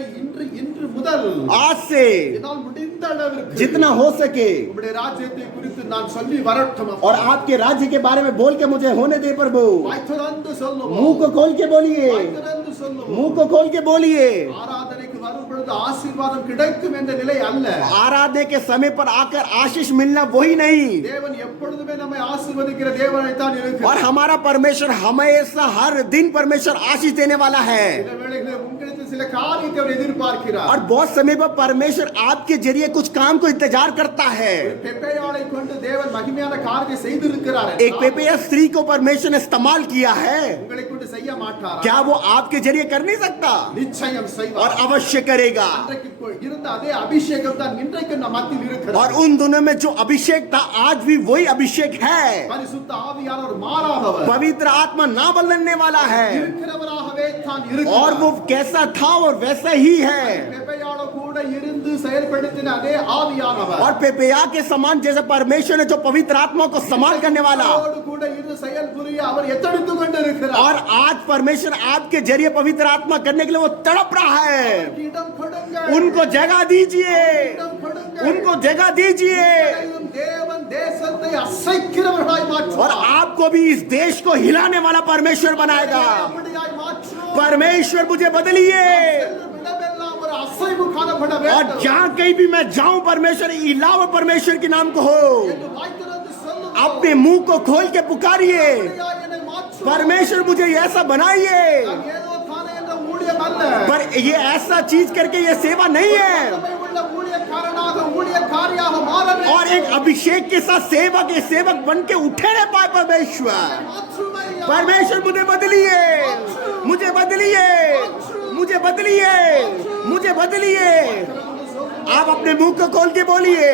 இன்று முதல் आज से என்னால் முடிந்த அளவிற்கு जितना हो सके உம்முடைய ராஜ்யத்தை குறித்து நான் சொல்லி வரட்டும். और आपके राज्य के बारे में बोल के मुझे होने दे प्रभु. வாய் திறந்து சொல்லுவோம். मुंह को खोल के बोलिए. வாய் திறந்து சொல்லுவோம். मुंह को खोल के बोलिए. ஆராதனைக்கு வரும் பொழுது ஆசீர்வாதம் கிடைக்கும் என்ற நிலை அல்ல. आराधना के समय पर आकर आशीष मिलना वही नहीं. தேவன் எப்பொழுதுமே நம்மை ஆசீர்வதிக்கிற தேவனாய் தான் और இருக்கிறார். हमारा परमेश्वर हमेशा हर दिन परमेश्वर आशीष देने वाला है. சில வேளைகளில் உங்களுக்கு சில காரியத்தை அவர் எதிர்பார்க்கிறார். और बहुत समय पर परमेश्वर आपके जरिए कुछ काम को इंतजार करता है. பெப்பேயாளை கொண்டு தேவன் மகிமையான காரியத்தை செய்திருக்கிறார். एक पेपिया स्त्री को परमेश्वर ने इस्तेमाल किया है. உங்களை கொண்டு செய்ய மாட்டாரா? क्या वो आपके जरिए कर नहीं सकता? நிச்சயம் और செய்வார். अवश्य करेगा. அன்றைக்கு இருந்த அதே அபிஷேகம் தான் இன்றைக்கு நம் மத்தியில் और இருக்கிறார். उन दोनों में जो अभिषेक था आज भी वही अभिषेक है. பரிசுத்த ஆவியானவர் மாறாதவர். पवित्र आत्मा ना बदलने वाला है. இருக்கிறவராகவே தான் और இருக்கிறார். वो कैसा था और वैसा ही है. பெப்பேயாளோ கூட கூட இருந்து செயல்படுத்தின அதே ஆவியானவர் और पेपेया के समान जैसे परमेश्वर है जो पवित्र आत्मा को संभाल करने वाला, அவரோடு கூட இருந்து செயல்புரிய அவர் எத்தெடுத்துக் கொண்டிருக்கிறார். और आज परमेश्वर आपके जरिए पवित्र आत्मा करने के लिए वो तड़प रहा है। இடம் கொடுங்கள், उनको जगह दीजिए, இடம் கொடுங்கள். उनको जगह दीजिए, இடையிலும் தேவன் தேசத்தை அசைக்கிறவர்களாய் और மாற்றுவார். आपको भी इस देश को हिलाने वाला परमेश्वर बनाएगा। அப்படியாய் மாற்றும். परमेश्वर मुझे बदलिए, செல்லும் இடமெல்லாம் ஒரு அசைவு காணப்பட और வேண்டும். जहां कहीं भी मैं जाऊं परमेश्वर इलावा परमेश्वर के नाम को हो। என்று வாய்த்திறந்து சொல்லுவோம். अपने मुंह को खोल के पुकारिए, அப்படியாய் என்னை மாற்றும். परमेश्वर मुझे ऐसा बनाइए। நான் ஏதோ தானே என்ற ஊழியம் அல்ல. पर ये ऐसा चीज करके ये सेवा नहीं है, வல்லமை உள்ள ஊழியக்காரனாக ஊழியக்காரியாக மாற வேண்டும். और एक अभिषेक के साथ सेवक बन के उठे रहे पाए परमेश्वर। மாற்றும் ஐயா. परमेश्वर मुझे बदलिए, मुझे बदलिए, मुझे बदलिए, मुझे बदलिए। आप अपने मुंह को खोल के बोलिए,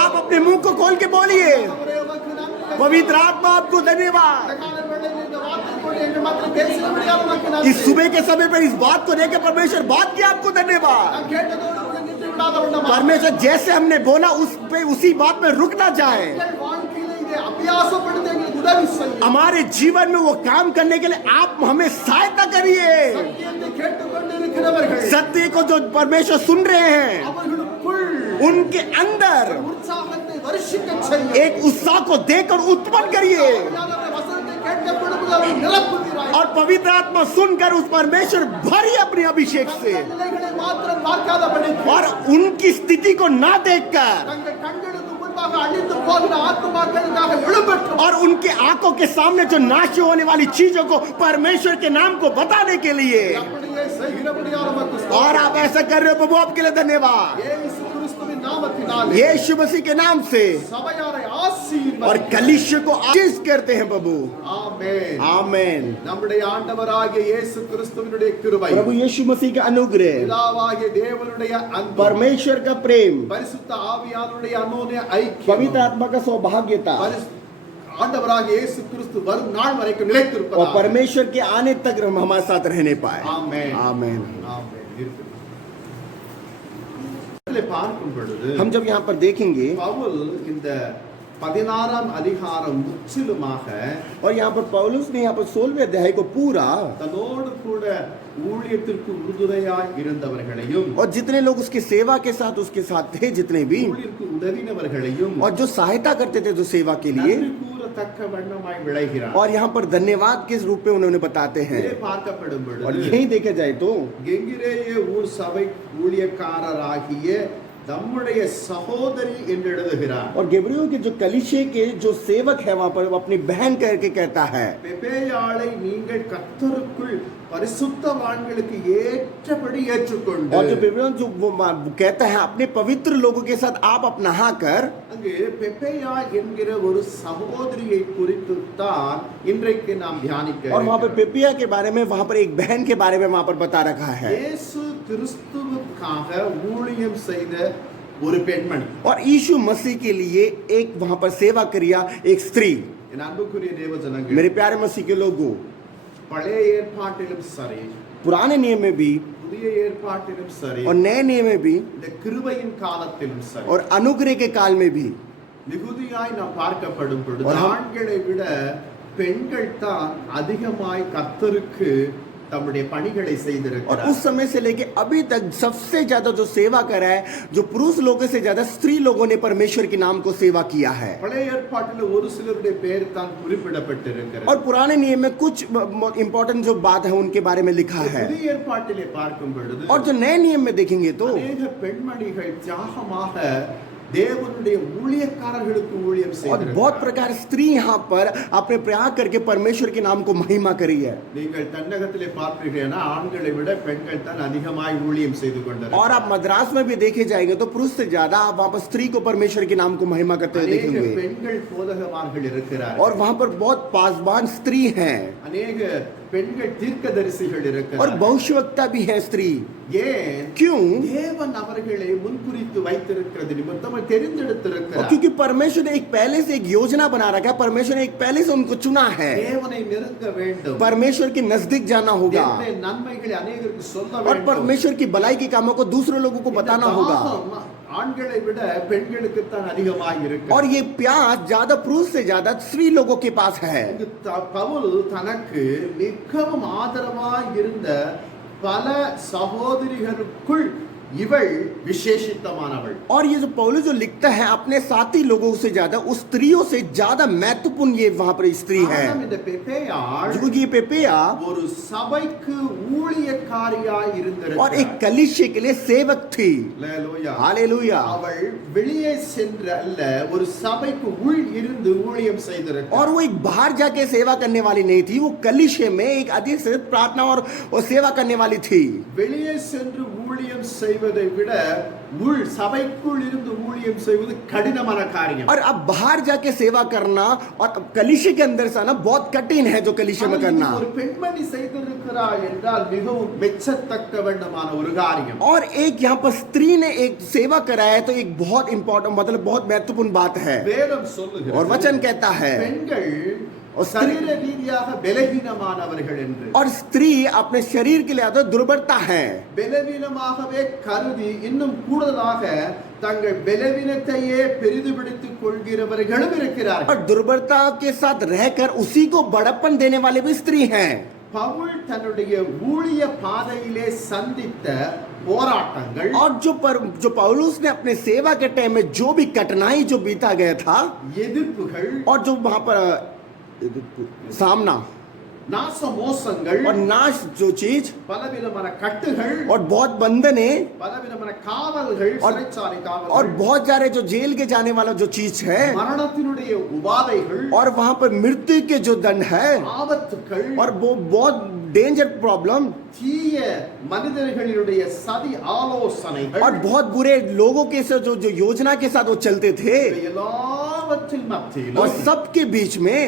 आप अपने मुंह को खोल के बोलिए। அவரே உமக்கு நன்றி. पवित्र आत्मा आपको धन्यवाद। காலை வேளையில் இந்த வார்த்தை கொண்டு எங்கள் மத்தியில் பேசினபடியால் உமக்கு நன்றி. इस सुबह के समय पर इस बात को लेकर परमेश्वर बात किया, आपको धन्यवाद। நான் கேட்டதோடு கூட நின்று விடாத வண்ணமாக परमेश्वर जैसे हमने बोला उस पे उसी बात में रुक ना जाए। எங்கள் வாழ்க்கையில இதை அபியாசப்படுத்த எங்களுக்கு உதவி செய்யும். हमारे जीवन में वो काम करने के लिए आप हमें सहायता करिए। சத்தியத்தை கேட்டுக்கொண்டு இருக்கிறவர்கள் सत्य को जो परमेश्वर सुन रहे हैं அவர்களுக்குள் उनके अंदर உற்சாகத்தை வருஷிக்கச் செய்யும். एक उत्साह को देकर उत्पन्न करिए, ஆவியானவருடைய வசனத்தை கேட்கப்படும்போது அவர்கள் நிரப்புகிறார்கள். और पवित्र आत्मा सुनकर उस परमेश्वर भरिए अपने अभिषेक से, நிலைகளை மாத்திரம் பார்க்காதபடிக்கு और उनकी स्थिति को ना देखकर தங்கள் கண்களுக்கு முன்பாக அழிந்து போகிற ஆத்துமாக்களுக்காக எழும்பட்டும். और उनके आंखों के सामने जो नाश होने वाली चीजों को परमेश्वर के नाम को बताने के लिए, அப்படியே செய்கிறபடியால் உமக்கு ஸ்தோத்திரம். और आप ऐसा कर रहे हो प्रभु, आपके लिए धन्यवाद। இயேசு கிறிஸ்துவின் நாமத்தினாலே यीशु मसीह के नाम से சபையாரை और ஆசீர்வதிக்கிறேன். कलीसिया को आशीष करते हैं प्रभु। ஆமென். आमेन। நம்முடைய ஆண்டவராகிய இயேசு கிறிஸ்துவினுடைய கிருபை, प्रभु यीशु मसीह का अनुग्रह, பிதாவாகிய தேவனுடைய அன்பு, परमेश्वर का प्रेम, பரிசுத்த ஆவியானுடைய அன்யோன்ய ஐக்கியம், पवित्र आत्मा का सौभाग्यता, ஆண்டவராகிய இயேசு கிறிஸ்து வரும் நாள் வரைக்கும் और நிலைத்திருப்பதாக. परमेश्वर के आने तक हम हमारे साथ रहने पाए। ஆமென். आमेन। ஆமென். இருக்கட்டும். இதிலே பார்க்கும் பொழுது हम जब यहाँ पर देखेंगे பவுல் இந்த 16ஆம் அதிகாரம் முற்றிலுமாக और यहाँ पर पौलुस ने यहाँ पर 16वें अध्याय को पूरा, தன்னோடு கூட ஊழியத்திற்கு உறுதுணையாய் இருந்தவர்களையும் और जितने लोग उसकी सेवा के साथ उसके साथ थे, जितने भी, ஊழியருக்கு உதவினவர்களையும் और जो सहायता करते थे जो सेवा के लिए, நன்றி கூறத்தக்க வண்ணமாய் விளைகிறார். और यहाँ पर धन्यवाद किस रूप में उन्होंने बताते हैं। இதிலே பார்க்கப்படும் और பொழுது यही देखा जाए तो கெங்கிரேய ஊர் சபை ஊழியக்காரராகிய நம்முடைய சகோதரி என்று எழுதுகிறார். और गेब्रियो के जो कलीसिया के जो सेवक है वहां पर वो अपनी बहन करके कहता है, பெபேயாளை நீங்கள் கர்த்தருக்குள் பரிசுத்தவான்களுக்கு ஏற்றபடி ஏற்றுக்கொண்டு. और जो बेबीलोन जो वो कहता है अपने पवित्र लोगों के साथ आप अपना कर, அங்கு பெபேயா என்கிற ஒரு சகோதரியை குறித்து தான் இன்றைக்கு நாம் தியானிக்க और वहां पर இருக்கிறோம். पेपिया के बारे में, वहां पर एक बहन के बारे में वहां पर बता रखा है। இயேசு கிறிஸ்துவுக்காக ஊழியம் செய்த ஒரு பெண்மணி. और यीशु मसीह के लिए एक वहां पर सेवा किया एक स्त्री। என் அன்புக்குரிய தேவஜனங்கள், मेरे प्यारे मसीह के लोगों, பழைய ஏற்பாட்டிலும் சரி, पुराने नियम में भी புதிய ஏற்பாட்டிலும் சரி, और नए नियम में भी, இந்த கிருபையின் காலத்திலும் சரி, और अनुग्रह के काल में भी, மிகுதியாய் நாம் பார்க்கப்படும் பொழுது और हम- ஆண்களை விட பெண்கள் தான் அதிகமாய் கர்த்தருக்கு தம்முடைய பணிகளை और செய்திருக்கிறார். उस समय से लेके अभी तक सबसे ज्यादा जो सेवा करा है, जो पुरुष लोगों से ज्यादा स्त्री लोगों ने परमेश्वर के नाम को सेवा किया है। பழைய ஏற்பாட்டில் ஒரு சிலருடைய பெயர் தான் குறிப்பிடப்பட்டிருக்கிறது. और पुराने नियम में कुछ इंपॉर्टेंट जो बात है उनके बारे में लिखा है। புதிய ஏற்பாட்டிலே பார்க்கும் பொழுது और जो नए नियम में देखेंगे तो அநேக பெண்மணிகள் தியாகமாக தேவனுடைய ஊழியக்காரர்களுக்கு ஊழியம் और செய்திருக்கிறார். बहुत प्रकार स्त्री यहाँ पर अपने प्रयाग करके परमेश्वर के नाम को महिमा करी है। நீங்கள் தன்னகத்திலே பார்ப்பீர்களா, ஆண்களை விட பெண்கள் தான் அதிகமாய் ஊழியம் செய்து और கொண்டிருக்கிறார். आप मद्रास में भी देखे जाएंगे तो पुरुष से ज्यादा आप वहाँ पर स्त्री को परमेश्वर के नाम को महिमा करते हुए அநேக देखेंगे। பெண்கள் போதகமார்கள் இருக்கிறார். और वहाँ पर बहुत पासवान स्त्री हैं, அநேக பெண்கள் தீர்க்கதரிசிகள் और இருக்கிறார்கள். भविष्यवक्ता भी है स्त्री. ஏன்? क्यों? தேவன் அவர்களை முன்குறித்து வைத்திருக்கிறது நிமித்தம் और தெரிந்தெடுத்திருக்கிறார். क्योंकि परमेश्वर ने एक पहले से एक योजना बना रखा है, परमेश्वर ने एक पहले से उनको चुना है. தேவனை நெருங்க வேண்டும். परमेश्वर के नजदीक जाना होगा தேவனுடைய நன்மைகளை அநேகருக்கு சொல்ல और வேண்டும். परमेश्वर की भलाई के कामों को दूसरे लोगों को இந்த बताना होगा. தாகம் ஆண்களை விட பெண்களுக்கு தான் அதிகமாக இருக்கு. और ये प्यास ज्यादा पुरुष से ज्यादा स्त्री लोगों के पास है. இங்கு பவுல் தனக்கு மிகவும் ஆதரவாய் இருந்த பல சகோதரிகளுக்குள் இவள் விசேஷித்தமானவள். और ये जो पौलुस जो लिखता है अपने साथी लोगों से ज्यादा उस स्त्रियों से ज्यादा महत्वपूर्ण ये वहां पर स्त्री है. ஆனாலும் இந்த பெப்பேயாள் जो ये पेपेया ஒரு சபைக்கு ஊழியக்காரியாய் और இருந்திருக்கிறாள். एक कलीसिया के लिए सेवक थी. அல்லேலூயா. हालेलुया. அவள் வெளியே சென்று அல்ல, ஒரு சபைக்கு உள் இருந்து ஊழியம் और செய்திருக்கிறாள். वो एक बाहर जाके सेवा करने वाली नहीं थी, वो कलीसिया में एक अधिक से प्रार्थना और सेवा करने वाली थी. வெளியே சென்று ஊழியம் செய்வதை விட உள் சபைக்குள் இருந்து ஊழியம் செய்வது கடினமான காரியம். और अब बाहर जाके सेवा करना और कलीसिया के अंदर से आना बहुत कठिन है जो कलीसिया में करना. ஒரு பெண்மணி செய்திருக்கிறாள் என்றால் மிகவும் மெச்சத்தக்க வேண்டுமான ஒரு காரியம். और एक यहाँ पर स्त्री ने एक सेवा कराया है तो एक बहुत इंपॉर्टेंट मतलब बहुत महत्वपूर्ण बात है. வேதம் சொல்லுகிறது और वचन कहता है பெண்கள் और சரீர ரீதியாக பலவீனமானவர்கள் என்று. और स्त्री अपने शरीर के लिए तो दुर्बलता है. பலவீனமாகவே கருதி இன்னும் கூடுதலாக தங்கள் பலவீனத்தையே பெரிதுபடுத்திக் கொள்கிறவர்களும் இருக்கிறார்கள். और दुर्बलता के साथ रहकर उसी को बड़प्पन देने वाले भी स्त्री हैं. பவுல் தன்னுடைய ஊழிய பாதையிலே சந்தித்த போராட்டங்கள் और जो पौलुस ने अपने सेवा के टाइम में जो भी कठिनाई जो बीता गया था எதிர்ப்புகள் और जो वहां पर सामना நாச மோசங்கள் और नाश जो चीज பலவிதமான கட்டுகள் और बहुत बंधने பலவிதமான காவல்கள் और- சிறைச்சாலை और காவல்கள் बहुत सारे जो जेल के जाने वाला जो चीज है மரணத்தினுடைய உபாதைகள் और वहां पर मृत्यु के जो दंड है ஆபத்துக்கள் और वो बहुत डेंजर प्रॉब्लम தீய மனிதர்களுடைய சதி ஆலோசனைகள் और बहुत बुरे लोगों के साथ जो योजना के साथ वो चलते थे இவை எல்லாவற்றின் और மத்தியிலும் सबके बीच में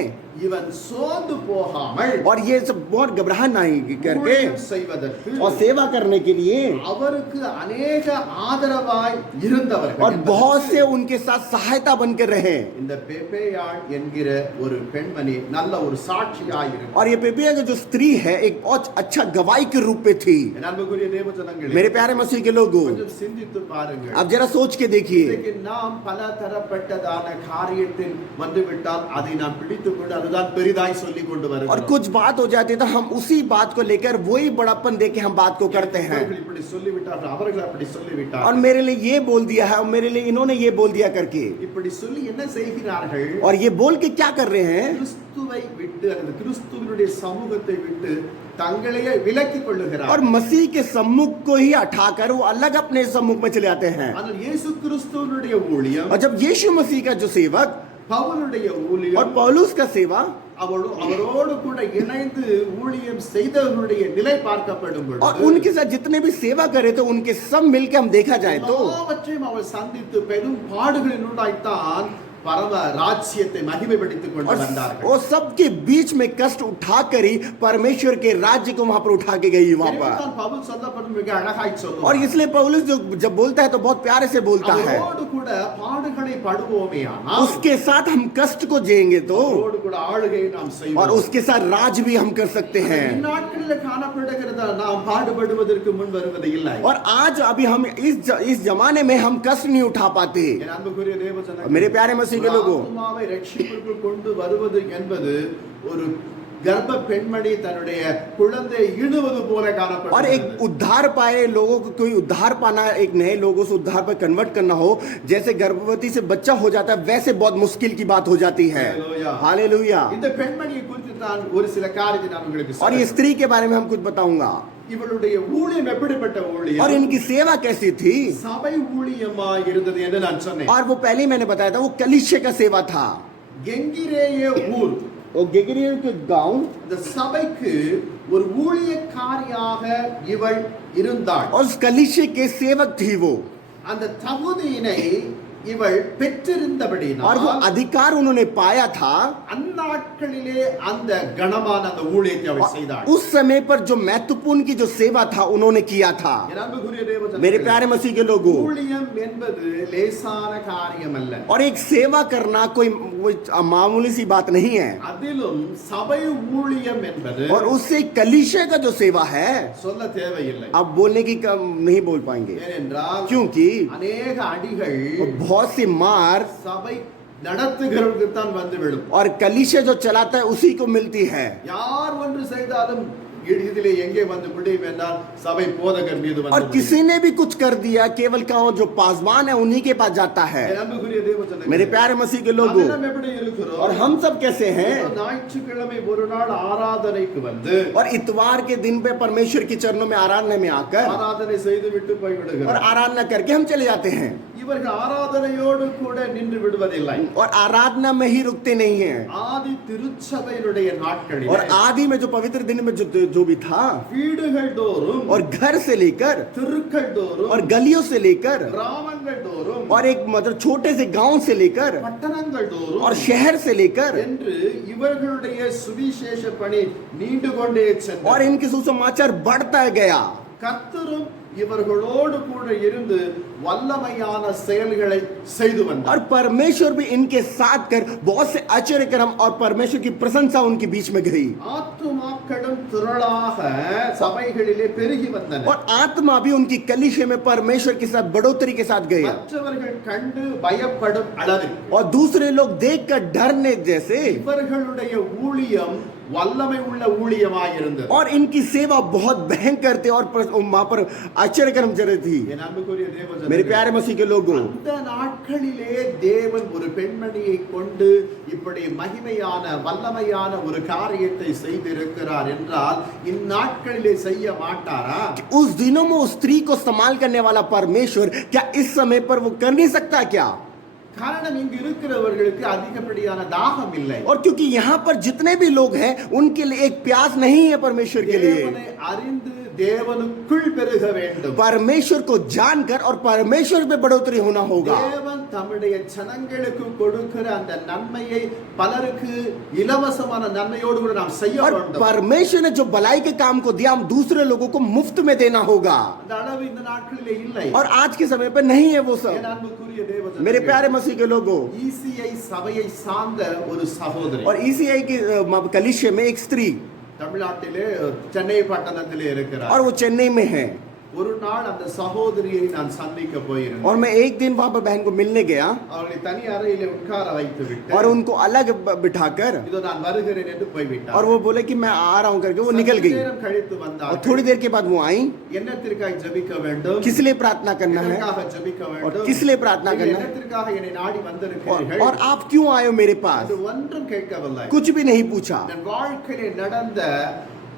இவன் சோர்ந்து போகாமல் और ये सब बहुत घबराहट नहीं करके ஊழியம் செய்வதற்கு और सेवा करने के लिए அவருக்கு अनेक ஆதரவாய் இருந்தவர்கள் और என்பதற்கு बहुत से उनके साथ सहायता बनकर रहे. இந்த பெப்பேயாள் என்கிற ஒரு பெண்மணி நல்ல ஒரு சாட்சியாய் இருக்கிறார். और ये पेपिया की जो स्त्री है एक बहुत अच्छा गवाही के रूप में थी. என் அன்புக்குரிய தேவஜனங்களே, मेरे प्यारे मसीह के लोगों, கொஞ்சம் சிந்தித்து பாருங்கள். अब जरा सोच के देखिए. இன்றைக்கு நாம் பல தரப்பட்டதான காரியத்தில் வந்துவிட்டால் அதை நாம் பிடித்துக்கொண்டு அதுதான் பெரிதாய் சொல்லிக் கொண்டு और வருகிறோம். कुछ बात हो जाती है तो हम उसी बात को लेकर वही बड़ापन देके हम बात को करते हैं. இவர்கள் இப்படி சொல்லிவிட்டார்கள், அவர்கள் அப்படி और சொல்லிவிட்டார்கள். मेरे लिए ये बोल दिया है और मेरे लिए इन्होंने ये बोल दिया करके. இப்படி சொல்லி என்ன செய்கிறார்கள்? और ये बोल के क्या कर रहे हैं? கிறிஸ்துவை விட்டு அல்லது கிறிஸ்துவினுடைய சமூகத்தை விட்டு தங்களையே விலக்கிக் और கொள்ளுகிறார்கள். मसीह के सम्मुख को ही हटाकर वो अलग अपने सम्मुख में चले आते हैं. ஆனால் இயேசு கிறிஸ்துவினுடைய ஊழியம், और जब यीशु मसीह का जो सेवक பவுலுடைய और ஊழியம், पौलुस का सेवा அவரோடு கூட இணைந்து ஊழியம் செய்தவர்களுடைய நிலை பார்க்கப்படும் और பொழுது उनके साथ जितने भी सेवा करे तो उनके सब मिलके हम देखा जाए तो எல்லாவற்றையும் அவர் சந்தித்து பெரும் பாடுகளின் உண்டாய்த்தான் பரம ராஜ்யத்தை மகிமைப்படுத்திக் கொண்டு और வந்தார்கள். वो सबके बीच में कष्ट उठाकर ही परमेश्वर के राज्य को वहां पर उठा के गई वहां पर. எனவேதான் பவுல் சொல்லப்படும் மிக அழகாய் और சொல்லுவார். इसलिए पौलुस जो जब बोलता है तो बहुत प्यारे से बोलता है. அவரோடு கூட பாடுகளை படுவோமேயானால் उसके साथ हम कष्ट को जिएंगे तो அவரோடு கூட ஆளுகையை நாம் और செய்வோம். उसके साथ राज भी हम कर सकते हैं. இந்நாட்களில் காணப்படுகிறத நாம் பாடுபடுவதற்கு முன் வருவது இல்லை. और आज अभी हम इस जमाने में हम कष्ट नहीं उठा पाते. என் அன்புக்குரிய தேவஜனங்களே, मेरे प्यारे मसीह के लोगों, ஆத்துமாவை ரட்சிப்புக்குள் கொண்டு வருவது என்பது ஒரு கர்ப்ப பெண்மணி தன்னுடைய குழந்தையை ஈணுவது போல और एक காணப்படுகிறது. उद्धार पाए लोगों को कोई उद्धार पाना एक नए लोगों से उद्धार पर कन्वर्ट करना हो जैसे गर्भवती से बच्चा हो जाता है वैसे बहुत मुश्किल की बात हो जाती है. Hallelujah. हालेलुया. இந்த பெண்மணியை குறித்து தான் ஒரு சில காரியத்தை நான் உங்களுக்கு और ये சொல்றேன். स्त्री के बारे में हम कुछ बताऊंगा. இவளுடைய ஊழியம் எப்படிப்பட்ட और ஊழியம்? इनकी सेवा कैसी थी. சபை ஊழியமாய் இருந்தது என்று நான் சொன்னேன். और वो पहले ही मैंने बताया था वो कलीसिया का सेवा था. கெங்கிரேய ஊர் वो गेगरियल के गांव இந்த சபைக்கு ஒரு ஊழியக்காரியாக இவள் இருந்தாள். और उस कलीसिया के सेवक थी वो. அந்த தகுதியினை இவள் और वो பெற்றிருந்தபடியினால் अधिकार उन्होंने पाया था, அந்நாட்களிலே அந்த கனமான அந்த ஊழியத்தை அவள் செய்தாள். उस समय पर जो महत्वपूर्ण की जो सेवा था उन्होंने किया था। என் அன்புக்குரிய தேவ मेरे ஜனங்களே, प्यारे मसीह के लोगों, ஊழியம் என்பது லேசான காரியம் அல்ல. और एक सेवा करना कोई मामूली सी बात नहीं है। அதிலும் சபை ஊழியம் என்பது और उससे कलीसिया का जो सेवा है, சொல்ல தேவையில்லை. आप बोलने की कम नहीं बोल पाएंगे, ஏனென்றால் क्योंकि அநேக அடிகள் बहुत सी मार சபை நடத்துகிறவர்களுக்கு தான் வந்து விடும். और कलीसिया जो चलाता है उसी को मिलती है। யார் ஒன்று செய்தாலும் இதிலே எங்கே வந்து முடியும் என்றால் சபை போதகர் மீது और வந்து किसी ने भी कुछ कर दिया, केवल कहो जो पासवान है उन्हीं के पास जाता है। என் அன்புக்குரிய தேவ ஜனங்களே, मेरे प्यारे मसीह के लोगों, நாம் எப்படி இருக்கிறோம்? और हम सब कैसे हैं? ஞாயிற்றுக்கிழமை ஒரு நாள் ஆராதனைக்கு வந்து और इतवार के दिन पे परमेश्वर के चरणों में आराधना में आकर ஆராதனை செய்து விட்டு போய் और விடுகிறோம். आराधना करके हम चले जाते हैं, இவர்கள் ஆராதனையோடு கூட நின்று விடுவதில்லை. और आराधना में ही रुकते नहीं हैं। ஆதி திருச்சபையினுடைய और நாட்களில் आदि में जो पवित्र दिन में जो भी था, வீடுகள் தோறும் और घर से लेकर தெருக்கள் தோறும் और गलियों से लेकर கிராமங்கள் தோறும் और एक मतलब छोटे से गांव से लेकर பட்டணங்கள் தோறும் और शहर से लेकर என்று இவர்களுடைய சுவிசேஷ பணி நீண்டு கொண்டே और சென்றது. इनके सुसमाचार बढ़ता गया। கர்த்தரும் இவர்களோடு கூட இருந்து வல்லமையான செயல்களை செய்து और வந்தார். परमेश्वर भी इनके साथ कर बहुत से आश्चर्य कर्म और परमेश्वर की प्रशंसा उनके बीच में गई। ஆத்துமாக்களும் திரளாக சபைகளிலே பெருகி வந்தனர். और आत्मा भी उनकी कलीसिया में परमेश्वर के साथ बढ़ोतरी के साथ गए, மற்றவர்கள் கண்டு பயப்படும் அளவில் और दूसरे लोग देखकर डरने जैसे। இவர்களுடைய ஊழியம் வல்லமை உள்ள ஊழியமாய் இருந்தது. और इनकी सेवा बहुत भयंकर थी और वहां पर आश्चर्य कर्म जरूर थी। என் அன்புக்குரிய தேவ ஜனங்களே, मेरे प्यारे मसीह के लोगों, அந்த நாட்களிலே தேவன் ஒரு பெண்மணியை கொண்டு இப்படி மகிமையான வல்லமையான ஒரு காரியத்தை செய்திருக்கிறார் என்றால் இந்நாட்களிலே செய்ய மாட்டாரா? उस दिनों में उस स्त्री को संभाल करने वाला परमेश्वर क्या इस समय पर वो कर नहीं सकता क्या? காரணம் இங்கு இருக்கிறவர்களுக்கு அதிகப்படியான தாகம் இல்லை. और क्योंकि यहाँ पर जितने भी लोग हैं उनके लिए एक प्यास नहीं है परमेश्वर के लिए। தேவனை அறிந்து தேவனுக்குள் பெருக வேண்டும். परमेश्वर को जानकर और परमेश्वर में बढ़ोतरी होना होगा। தேவன் தம்முடைய ஜனங்களுக்கு கொடுக்கிற அந்த நன்மையை பலருக்கு இலவசமான நன்மையோடு கூட நாம் செய்ய और வேண்டும். परमेश्वर ने जो भलाई के काम को दिया हम दूसरे लोगों को मुफ्त में देना होगा। அந்த அளவு இந்த நாட்களிலே இல்லை. और आज के समय पर नहीं है वो என் सब। அன்புக்குரிய தேவ मेरे ஜனங்களே, प्यारे मसीह के लोगों, ECI சபையை சார்ந்த ஒரு சகோதரி और ECI की कलीसिया में एक स्त्री தமிழ்நாட்டிலே சென்னை பட்டணத்திலே இருக்கிறார். और वो चेन्नई में है। ஒரு நாள் அந்த சகோதரியை நான் சந்திக்க போயிருந்தேன். और मैं एक दिन वहां पर बहन को मिलने गया அவர்களை தனி அறையிலே உட்கார வைத்து விட்டு और उनको अलग बिठाकर, இதோ நான் வருகிறேன் என்று போய்விட்டார். और वो बोले कि मैं आ रहा हूं करके वो निकल சற்று गई। நேரம் கழித்து और வந்தார். थोड़ी देर के बाद वो आई, என்னத்திற்காக ஜெபிக்க வேண்டும்? किस लिए प्रार्थना करना है எதற்காக ஜெபிக்க और வேண்டும்? किस लिए प्रार्थना நீங்கள் करना है, என்னத்திற்காக என்னை நாடி வந்திருக்கிறீர்கள்? और आप क्यों आए हो मेरे पास, அது ஒன்றும் கேட்கவில்லை. कुछ भी नहीं पूछा। என் வாழ்க்கையிலே நடந்த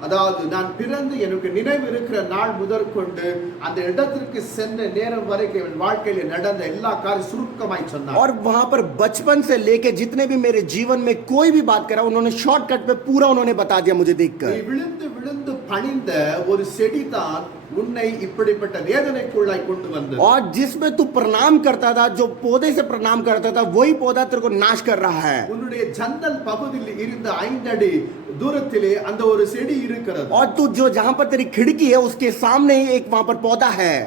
அதாவது நான் பிறந்து எனக்கு நினைவு இருக்கிற நாள் முதற்கொண்டு அந்த இடத்திற்கு சென்ற நேரம் வரைக்கும் என் வாழ்க்கையில நடந்த எல்லா காரியம் சுருக்கமாய் சொன்னார். और वहां पर बचपन से लेके जितने भी मेरे जीवन में कोई भी बात करा उन्होंने शॉर्टकट पे पूरा उन्होंने बता दिया मुझे நீ देखकर। விழுந்து விழுந்து பணிந்த ஒரு செடிதான் உன்னை இப்படிப்பட்ட வேதனைக்குள்ளாய் கொண்டு வந்தது. और जिसमें तू प्रणाम करता था, जो पौधे से प्रणाम करता था, वही पौधा तेरे को नाश कर रहा है। உன்னுடைய ஜன்னல் பகுதியில் இருந்த 5 அடி தூரத்திலே அந்த ஒரு செடி இருக்கிறது. और तू जो जहां पर तेरी खिड़की है उसके सामने ही एक वहां पर पौधा है।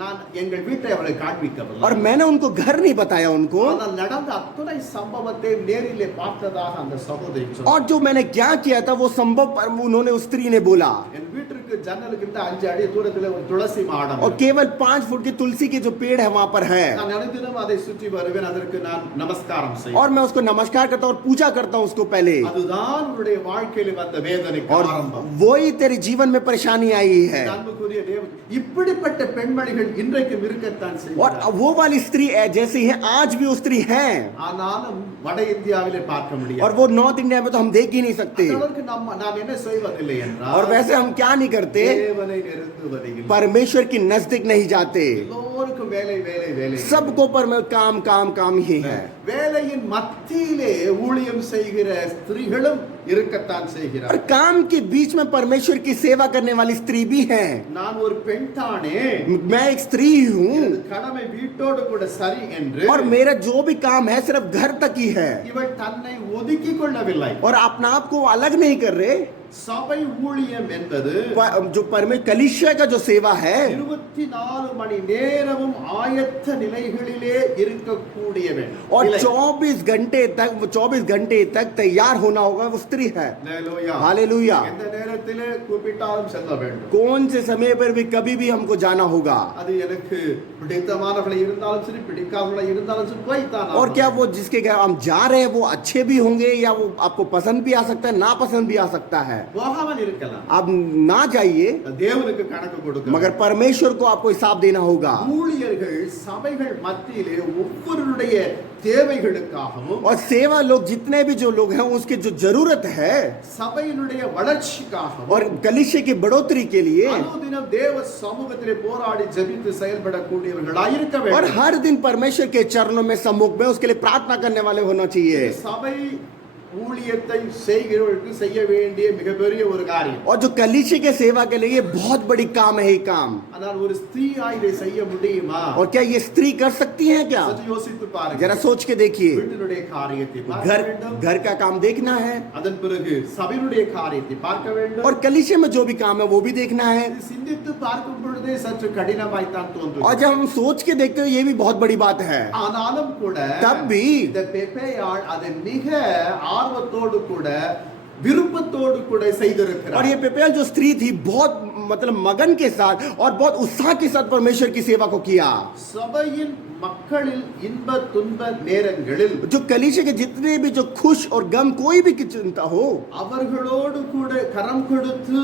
நான் எங்கள் வீட்டை அவளை காண்பிக்கவில்லை. और मैंने उनको घर नहीं बताया उनको, ஆனால் நடந்த அத்தனை சம்பவத்தை நேரிலே பார்த்ததாக அந்த சகோதரி சொன்னார். और जो मैंने क्या किया था वो संभव पर उन्होंने उस स्त्री ने बोला। என் வீட்டிற்கு ஜன்னலுக்கு 5 அடி தூரத்திலே ஒரு துளசி மாடம். और केवल 5 फुट की तुलसी की जो पेड़ है वहां पर है, நான் அனுதினம் அதை சுற்றி வருவேன். அதற்கு நான் நமஸ்காரம் செய்வேன். और मैं उसको नमस्कार करता हूं और पूजा करता हूं उसको पहले। அதுதான் உன்னுடைய வாழ்க்கையில வந்த வேதனைக்கு और ஆரம்பம். वही तेरे जीवन में परेशानी आई है। அன்புக்குரிய தேவன், இப்படிப்பட்ட பெண்மணிகள் இன்றைக்கும் இருக்கத்தான் और செய்கிறார்கள். वो वाली स्त्री है जैसी है आज भी वो स्त्री है, ஆனாலும் வட இந்தியாவிலே பார்க்க और முடியாது. वो नॉर्थ इंडिया में तो हम देख ही नहीं सकते। அதற்கு நாம் என்ன செய்வதில்லை और என்றால் वैसे हम क्या नहीं करते, தேவனை நெருங்குவதில்லை. परमेश्वर की नजदीक नहीं जाते। எல்லோருக்கும் வேலை வேலை வேலை. सबको पर काम काम काम ही है। வேலையின் மத்தியிலே ஊழியம் செய்கிற ஸ்திரீகளும் இருக்கத்தான் और செய்கிறார். काम के बीच में परमेश्वर की सेवा करने वाली स्त्री भी है। நான் ஒரு பெண் தானே, मैं एक स्त्री हूँ, எனது கடமை வீட்டோடு கூட சரி என்று और मेरा जो भी काम है सिर्फ घर तक ही है இவள் தன்னை ஒதுக்கிக் கொள்ளவில்லை. और अपना आप को अलग नहीं कर रहे। சபை ஊழியம் என்பது जो परमेश्वर कलीसिया का जो सेवा है 24 மணி நேரமும் ஆயத்த நிலைகளிலே இருக்கக்கூடியவன். और நிலை. 24 घंटे तक तैयार होना होगा वो स्त्री है। அல்லேலூயா. हालेलुया। எந்த நேரத்திலே கூப்பிட்டாலும் செல்ல வேண்டும். कौन से समय पर भी कभी भी हमको जाना होगा। அது எனக்கு பிடித்தமானவளை இருந்தாலும் சரி பிடிக்காதவளை இருந்தாலும் சரி போய்தான் और क्या वो जिसके घर हम जा रहे हैं वो अच्छे भी होंगे या वो आपको पसंद भी आ सकता है, नापसंद भी आ सकता है। போகாமல் இருக்கலாம். आप ना जाइए தேவனுக்கு கணக்கு கொடுக்க. मगर परमेश्वर को आपको हिसाब देना होगा। ஊழியர்கள் சபைகள் மத்தியிலே ஒவ்வொருடைய தேவைகளுக்காகவும் और सेवा लोग जितने भी जो लोग हैं उसकी जो जरूरत है சபையினுடைய வளர்ச்சிக்காகவும் और कलीसिया की बढ़ोतरी के लिए அனுதினம் தேவ சமூகத்திலே போராடி ஜெபித்து செயல்படக்கூடியவர்களாய் இருக்க और வேண்டும். हर दिन परमेश्वर के चरणों में सम्मुख में उसके लिए प्रार्थना करने वाले होना चाहिए। சபை ஊழியத்தை செய்கிறவர்களுக்கு செய்ய வேண்டிய மிகப்பெரிய ஒரு காரியம். और जो कलीसिया के सेवा के लिए ये बहुत बड़ी काम है ये काम। ஆனால் ஒரு ஸ்திரீயா இதை செய்ய முடியுமா? और क्या ये स्त्री कर सकती है क्या? சற்று யோசித்து பாருங்க. जरा सोच के देखिए। வீட்டினுடைய காரியத்தை பார்க்க घर வேண்டும். घर का काम देखना है அதன் பிறகு சபையினுடைய காரியத்தை பார்க்க வேண்டும். और कलीसिया में जो भी काम है वो भी देखना है। இது சிந்தித்து பார்க்கும் பொழுதே சற்று கடினமாய்த்தான் தோன்றும். और जब हम सोच के देखते हैं ये भी बहुत बड़ी बात है। ஆனாலும் கூட तब भी இந்த பெப்பேயாள் அதை மிக ஆர்வத்தோடு கூட விருப்பத்தோடு கூட செய்திருக்கிறார். और ये पेपेल जो स्त्री थी बहुत मतलब मगन के साथ और बहुत उत्साह के साथ परमेश्वर की सेवा को किया। சபையின் மக்களில் இன்ப துன்ப நேரங்களில் जो कलीसिया के जितने भी जो खुश और गम कोई भी की चिंता हो அவர்களோடு கூட கரம் கொடுத்து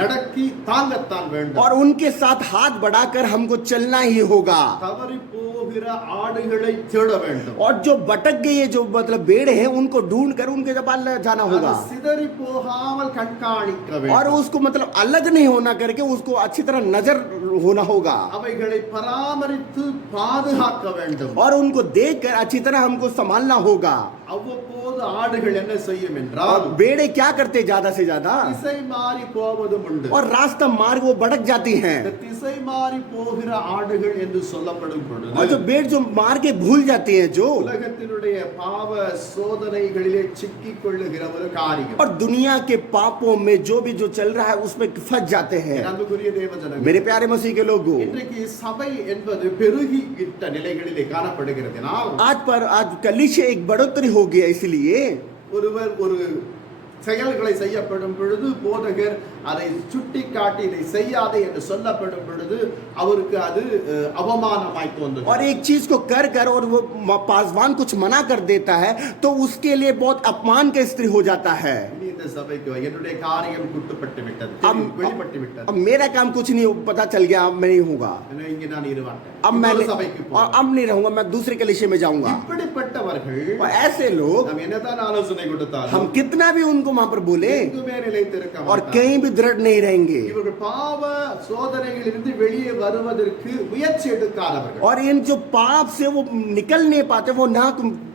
நடக்கி தாங்கத்தான் வேண்டும். और उनके साथ हाथ बढ़ाकर हमको चलना ही होगा। தவறி போகிற ஆடுகளை தேட வேண்டும். और जो भटक गए जो मतलब भेड़ है उनको ढूंढ कर उनके जबान जाना होगा அது சிதறி போகாமல் கண்காணிக்க और வேண்டும். उसको मतलब अलग नहीं होना करके उसको अच्छी तरह नजर होना होगा அவைகளை பராமரித்து பாதுகாக்க வேண்டும். और उनको देखकर अच्छी तरह हमको संभालना होगा। அவ்வப்போது ஆடுகள் என்ன செய்யும் और என்றால் भेड़े क्या करते ज्यादा से ज्यादा திசை மாறி போவதும் உண்டு. और रास्ता मार्ग वो भटक जाती हैं। இந்த திசை மாறி போகிற ஆடுகள் என்று சொல்லப்படும் और பொழுது जो भेड़ जो मार के भूल जाती हैं जो உலகத்தினுடைய பாவ சோதனைகளிலே சிக்கிக் கொள்ளுகிற ஒரு காரியம். और दुनिया के पापों में जो भी जो चल रहा है उसमें फंस जाते हैं। என் அன்புக்குரிய தேவஜனங்களே, मेरे प्यारे मसीह के लोगों இன்றைக்கு சபை என்பது பெருகிவிட்ட நிலைகளிலே காணப்படுகிறதுனால் आज कलीसिया एक बढ़ोतरी हो गया इसलिए ஒருவர் ஒரு செயல்களை செய்யப்படும் பொழுது போதகர் அதை சுட்டி காட்டி இதை செய்யாதே என்று சொல்லப்படும் பொழுது அவருக்கு அது அவமானமாய் தோன்றும். और एक चीज को कर कर और वो पासवान कुछ मना कर देता है तो उसके लिए बहुत अपमान का स्त्री हो जाता है। இனி இந்த சபைக்கு என்னுடைய காரியம் குட்டுப்பட்டு விட்டது, வெளிப்பட்டு விட்டது, अब मेरा काम कुछ नहीं पता चल गया, अब मैं नहीं होगा, எனவே இங்கே நான் இருவாட்டேன், अब मैं இன்னொரு சபைக்கு और போவேன். अब नहीं रहूंगा, मैं दूसरे कलीसिया में जाऊंगा। இப்படிப்பட்டவர்கள் और ऐसे लोग நாம் என்னதான் ஆலோசனை கொடுத்தாலும் हम कितना भी उनको वहां पर बोले எங்குமே நிலைத்திருக்க और மாட்டார்கள். कहीं भी दृढ़ नहीं रहेंगे। இவர்கள் பாவ சோதனைகளிலிருந்து வெளியே வருவதற்கு முயற்சி எடுக்காதவர்கள். और इन जो पाप से वो निकल नहीं पाते वो ना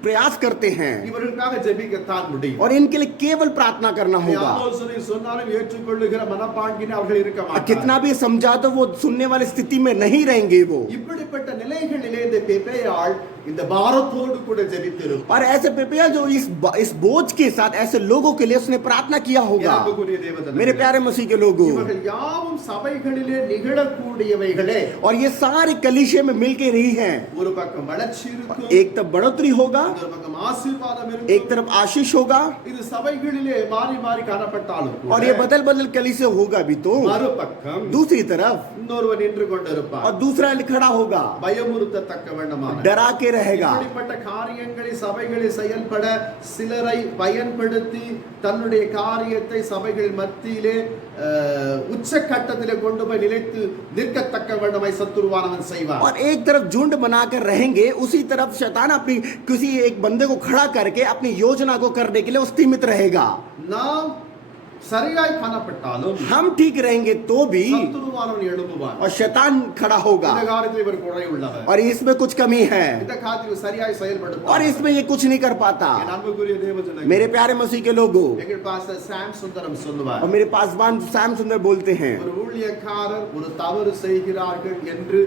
प्रयास करते हैं இவர்களுக்காக ஜெபிக்கத்தான் முடியும். और इनके लिए केवल प्रार्थना करना होगा। ஆலோசனை சொன்னாலும் ஏற்றுக்கொள்ளுகிற மனப்பான்கினை அவர்கள் இருக்க और மாட்டார்கள். कितना भी समझा तो वो सुनने वाली स्थिति में नहीं रहेंगे वो। இப்படிப்பட்ட நிலைகளிலே இந்த பெப்பேயாள் இந்த பாரத்தோடு கூட ஜெபித்திருப்பார். और ऐसे पेपिया जो इस बोझ के साथ ऐसे लोगों के लिए उसने प्रार्थना किया होगा। அன்புக்குரிய தேவஜனங்களே, मेरे प्यारे मसीह के लोगों, இவர்கள் யாவும் சபைகளிலே நிகழக்கூடியவைகளே. और ये सारी कलीसिया में मिलके रही हैं। ஒரு பக்கம் வளர்ச்சி இருக்கும், एक तरफ बढ़ोतरी होगा, இன்னொரு பக்கம் ஆசீர்வாதம் एक இருக்கும். तरफ आशीष होगा இது சபைகளிலே மாறி மாறி காணப்பட்டாலும் கூட और ये बदल बदल कलीसिया होगा भी तो மறுபக்கம் दूसरी तरफ இன்னொருவன் நின்று கொண்டிருப்பார். और दूसरा खड़ा होगा, பயமுறுத்தத்தக்க வேண்டுமான डरा के रहेगा। இப்படிப்பட்ட காரியங்களை சபைகளில் செயல்பட சிலரை பயன்படுத்தி தன்னுடைய காரியத்தை சபைகள் மத்தியிலே உச்சக்கட்டத்திலே கொண்டு போய் நிலைத்து நிற்கத்தக்க வேண்டுமாய் சத்துருவானவன் செய்வார். और एक तरफ झुंड बनाकर रहेंगे, उसी तरफ शैतान अपनी किसी एक बंदे को खड़ा करके अपनी योजना को करने के लिए स्थिमित रहेगा। நாம் சரியாய் காணப்பட்டாலும் हम ठीक रहेंगे तो भी சத்துருவானவன் எழும்புவான். और शैतान खड़ा होगा இந்த காரியத்தில் இவர் குறை உள்ளவர், और इसमें कुछ कमी है இந்த காரியத்தில் சரியாய் செயல்படுவார். और इसमें ये कुछ नहीं कर पाता। என் அன்புக்குரிய தேவஜனங்களே, मेरे प्यारे मसीह के लोगों, எங்கள் பாஸ்டர் சாம் சுந்தரம் சொல்லுவார், और मेरे पासवान सैम सुंदर बोलते हैं ஒரு ஊழியக்காரர் ஒரு தவறு செய்கிறார்கள் என்று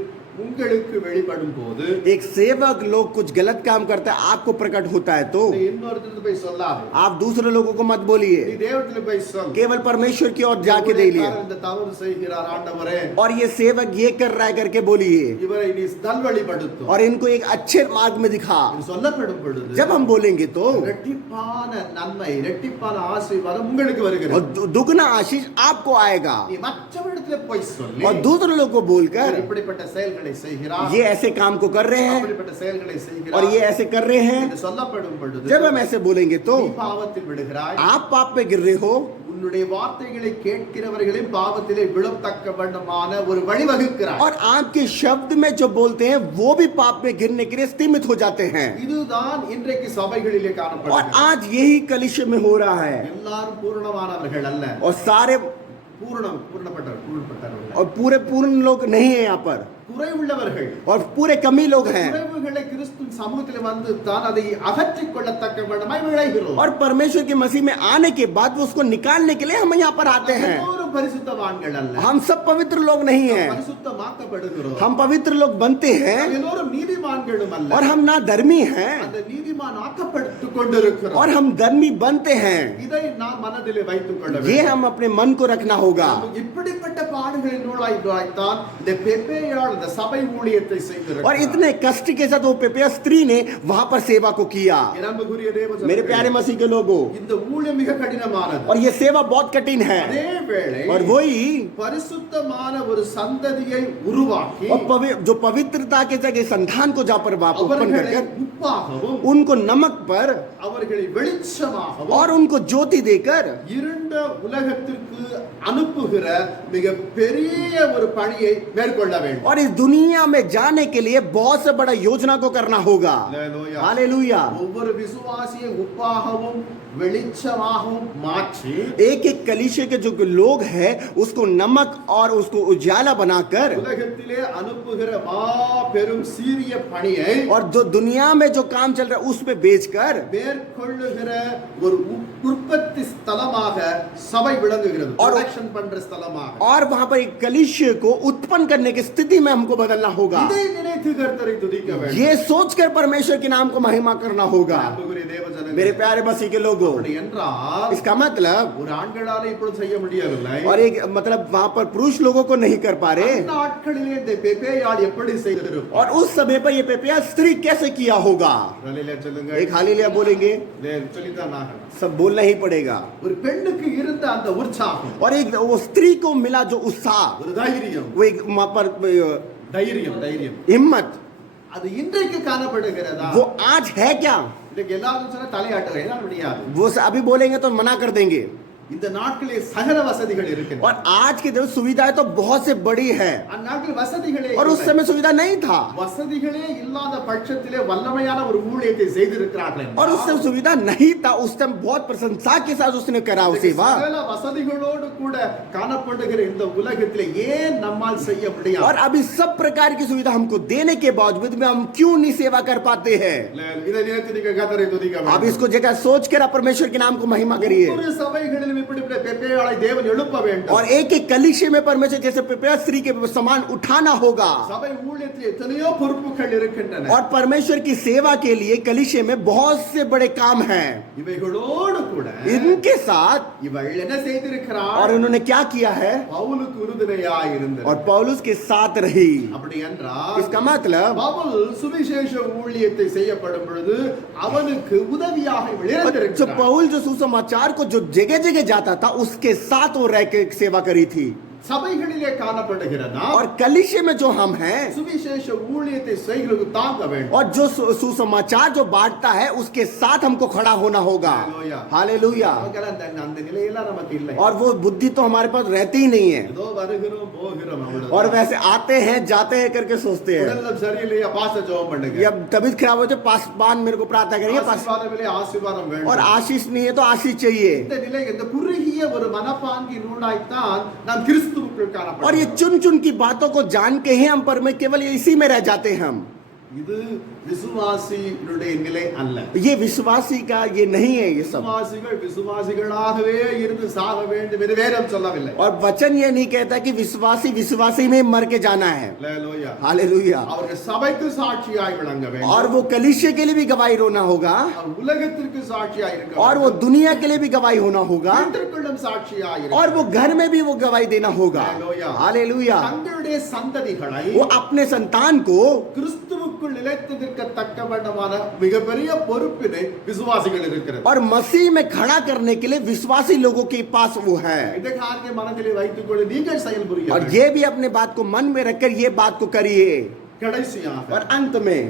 உங்களுக்கு வெளிப்படும் போது एक सेवक लोग कुछ गलत काम करता है, आपको प्रकट होता है तो நீ இன்னொருத்தருக்கு போய் சொல்லாதே. आप दूसरे लोगों को मत நீ बोलिए, தேவனிடத்தில் போய் சொல். केवल परमेश्वर की ओर जाके दे लिए। இந்த தவறு செய்கிறார் ஆண்டவரே, और ये सेवक ये कर रहा है करके बोलिए, இவரை நீ நல்வழிப்படுத்தும். और इनको एक अच्छे मार्ग में दिखा। இது சொல்லப்படும் பொழுது जब हम बोलेंगे तो இரட்டிப்பான நன்மை, இரட்டிப்பான ஆசீர்வாதம் உங்களுக்கு வருகிறது. और दुगना आशीष आपको आएगा। நீ மற்றவரிடத்துல போய் சொல்லி और दूसरे लोगों को बोलकर இப்படிப்பட்ட செயல்களை செய்கிறார், ये ऐसे काम को कर रहे हैं அப்படிப்பட்ட செயல்களை और செய்கிறார் ये ऐसे कर रहे हैं, என்று சொல்லப்படும் பொழுது जब हम ऐसे बोलेंगे तो நீ பாவத்தில் விடுகிறாய். आप पाप पे गिर रहे हो உன்னுடைய வார்த்தைகளை கேட்கிறவர்களையும் பாவத்திலே விழத்தக்க வண்ணமான ஒரு வழிவகுக்கிறாய். और आपके शब्द में जो बोलते हैं वो भी पाप में गिरने के लिए स्थिमित हो जाते हैं। இதுதான் இன்றைக்கு சபைகளிலே और காணப்படுகிறது. आज यही कलिशे में हो रहा है எல்லாரும் பூரணமானவர்கள் அல்ல. और सारे பூரணப்பட்டவர்கள் और पूरे पूर्ण लोग नहीं है यहाँ पर குறைவுள்ளவர்கள். और पूरे कमी लोग हैं। குறைவுகளை கிறிஸ்து சமூகத்திலே வந்து தான் அதை அகற்றிக் கொள்ளத்தக்க வண்ணமாய் விளைகிறோம். और परमेश्वर की मसीह में आने के बाद वो उसको निकालने के लिए हम यहाँ पर आते हैं। எல்லோரும் பரிசுத்தவான்கள் அல்ல. हम सब पवित्र लोग नहीं हैं, பரிசுத்தமாக்கப்படுகிறோம். हम पवित्र लोग बनते हैं எல்லோரும் நீதிமான்களும் அல்ல. और हम ना धर्मी हैं அந்த நீதிமான் ஆக்கப்பட்டுக் கொண்டிருக்கிறோம். और हम धर्मी बनते हैं। இதை நாம் மனதிலே வைத்துக் கொள்ள ये வேண்டும். हम अपने मन को रखना होगा। இப்படிப்பட்ட பாடுகளின் நூலாய்தான் இந்த பெப்பேயாள் இந்த சபை ஊழியத்தை और செய்திருக்கிறார். इतने कष्ट के साथ वो पेपिया स्त्री ने वहां पर सेवा को किया। என் அன்புக்குரிய தேவ मेरे प्यारे मसीह के लोगों, இந்த ஊழியம் மிக கடினமானது. और ये सेवा बहुत कठिन है। அதே வேளை और वही பரிசுத்தமான ஒரு சந்ததியை உருவாக்கி और जो पवित्रता के जगह संतान को जहाँ पर वाप उत्पन्न அவர்களை कर உப்பாகவும் उनको नमक पर அவர்களை வெளிச்சமாகவும் और उनको ज्योति देकर இருண்ட உலகத்திற்கு அனுப்புகிற மிக பெரிய ஒரு பணியை மேற்கொள்ள வேண்டும். और इस दुनिया में जाने के लिए बहुत से बड़ा योजना को करना होगा। Hallelujah. हालेलुया। ஒவ்வொரு விசுவாசியை உப்பாகவும் வெளிச்சமாகவும் மாற்றி एक एक कलीसिया के जो लोग हैं उसको नमक और उसको उजाला बनाकर உலகத்திலே அனுப்புகிற மாபெரும் சீரிய பணியை और जो दुनिया में जो काम चल रहा है उस पे बेचकर மேற்கொள்ளுகிற ஒரு உற்பத்தி ஸ்தலமாக சபை விளங்குகிறது. और ப்ரொடக்ஷன் பண்ற ஸ்தலமாக. और वहां पर एक कलीसिया को उत्पन्न करने की स्थिति में हमको बदलना होगा। இதை நினைத்து கர்த்தரை துதிக்க வேண்டும். ये सोचकर परमेश्वर के नाम को महिमा करना होगा। அன்புக்குரிய தேவ ஜனங்களே, मेरे प्यारे मसीह के लोगों, அப்படி என்றால் इसका मतलब ஒரு ஆண்களால இப்பொழுது செய்ய முடியவில்லை. और एक मतलब वहां पर पुरुष लोगों को नहीं कर पा रहे। அந்த நாட்களிலே இந்த பெப்பேயாள் எப்படி செய்திருப்பார்? और उस समय पर ये पेपिया स्त्री कैसे किया होगा? ஹல்லேலூயா சொல்லுங்க. एक हालेलुया बोलेंगे, சொல்லித்தான் ஆகணும். सब बोलना ही पड़ेगा। ஒரு பெண்ணுக்கு இருந்த அந்த உற்சாகம், और एक वो स्त्री को मिला जो उत्साह, ஒரு தைரியம், वो एक वहां पर தைரியம் हिम्मत, அது இன்றைக்கு காணப்படுகிறதா? वो आज है क्या? இன்னைக்கு எல்லாரும் சொன்னா தலையாட்டுறேன், என்னால முடியாது. वो अभी बोलेंगे तो मना कर देंगे। இந்த நாட்களிலே சகல வசதிகள் இருக்கின்றன. और आज के दिन सुविधाएं तो बहुत से बड़ी है அந்நாட்களில் வசதிகளே और उस இல்லை. समय सुविधा नहीं था। வசதிகளே இல்லாத பட்சத்திலே வல்லமையான ஒரு ஊழியத்தை செய்திருக்கிறார்கள். और उस समय सुविधा नहीं था, उस समय बहुत प्रशंसा के साथ उसने करा वो सेवा। சகல வசதிகளோடு கூட காணப்படுகிற இந்த உலகத்திலே ஏன் நம்மால் செய்ய முடியாது? और अभी सब प्रकार की सुविधा हमको देने के बावजूद में हम क्यों नहीं सेवा कर पाते हैं? இதை நினைத்து நீங்க கர்த்தரை துதிக்க வேண்டும். आप इसको जगह सोच कर आप परमेश्वर के नाम को महिमा करिए। ஒவ்வொரு சபைகளிலும் இப்படிப்பட்ட பெப்பேயாளை தேவன் எழுப்ப வேண்டும். और एक एक कलीसिया में परमेश्वर जैसे पेपिया स्त्री के समान उठाना होगा। சபை ஊழியத்தில் எத்தனையோ பொறுப்புகள் இருக்கின்றன. और परमेश्वर की सेवा के लिए कलीसिया में बहुत से बड़े काम हैं। இவைகளோடு கூட इनके साथ இவள் என்ன செய்திருக்கிறாள்? और उन्होंने क्या किया है? பவுலுக்கு உறுதுணையாய் இருந்தார். और पौलुस के साथ रही। அப்படி என்றால் इसका मतलब பவுல் சுவிசேஷ ஊழியத்தை செய்யப்படும் பொழுது அவனுக்கு உதவியாக जो விளையாண்டிருக்கிறார். पौल जो सुसमाचार को जो जगह जगह जाता था उसके साथ वो रह के सेवा करी थी। சபைகளிலே காணப்படுகிற நாம் और कलीसिया में जो हम हैं சுவிசேஷ ஊழியத்தை செய்கிறது தாங்க வேண்டும். और जो सुसमाचार जो बांटता है उसके साथ हमको खड़ा होना होगा। हालेलुया। நமக்கெல்லாம் அந்த நிலையெல்லாம் நமக்கு இல்லை. और वो बुद्धि तो हमारे पास रहती ही नहीं है। ஏதோ வருகிறோம் போகிறோம் அவ்வளவுதான். और वैसे आते हैं जाते हैं करके सोचते हैं। உடல்நலம் சரியில்லையா பாச ஜெபம் பண்ணுங்க. या तबीयत खराब हो तो पासवान मेरे को प्रार्थना करिए पास। ஆசீர்வாதம் இல்லை, ஆசீர்வாதம் வேண்டும். और आशीष नहीं है तो आशीष चाहिए। இந்த நிலை இந்த குறுகிய ஒரு மனப்பாங்கின் ஊடாய்த்தான் நாம் கிறிஸ்துவுக்குள் और ये காணப்படுகிறோம். चुन चुन की बातों को जान के ही हम पर में केवल इसी में रह जाते हैं हम। இது விசுவாசிகளுடைய நிலை அல்ல. ये विश्वासी का ये नहीं है ये सब. விசுவாசிகள் விசுவாசிகளாகவே இருந்து சாக வேண்டும் என்று வேதம் சொல்லவில்லை. और वचन ये नहीं कहता कि विश्वासी विश्वासी में मर के जाना है. அல்லேலூயா. हालेलुया. அவர்கள் சபைக்கு சாட்சியாய் விளங்க வேண்டும். और वो कलीसिया के लिए भी गवाही होना होगा. அவர் உலகத்திற்கு சாட்சியாய் இருக்க और वो दुनिया के लिए भी गवाही होना होगा. வீட்டிற்குள்ளும் சாட்சியாய் இருக்க और वो घर में भी वो गवाही देना होगा. हालेलुया. हालेलुया. தங்களுடைய சந்ததிகளை वो अपने संतान को கிறிஸ்துவுக்குள் நிலைத்து நிற்கத்தக்க வேண்டுமான மிகப்பெரிய பொறுப்பினை விசுவாசிகள் இருக்கிறது. और मसीह में खड़ा करने के लिए विश्वासी लोगों के पास वो है. இதை காரணத்தை மனதிலே வைத்துக் கொண்டு நீங்கள் செயல்புரிய और ये भी अपने बात को मन में रखकर ये बात को करिए. கடைசியாக और अंत में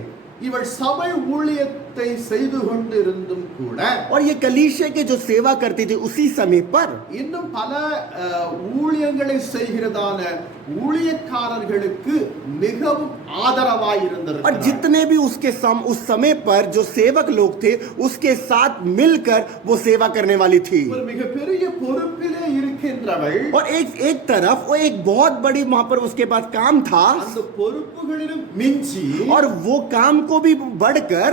இவள் சபை ஊழியத்தை செய்து கொண்டிருந்தும் கூட और ये कलीसिया के जो सेवा करती थी उसी समय पर இன்னும் பல ஊழியங்களை செய்கிறதான ஊழியக்காரர்களுக்கு மிகவும் ஆதரவாய் और இருந்திருக்கிறார். जितने भी उस समय पर जो सेवक लोग थे उसके साथ मिलकर वो सेवा करने वाली थी. ஒரு மிகப்பெரிய பொறுப்பிலே இருக்கின்றவள் और एक तरफ वो एक बहुत बड़ी वहां पर उसके पास काम था அந்த பொறுப்புகளிலும் மிஞ்சி और वो काम को भी बढ़कर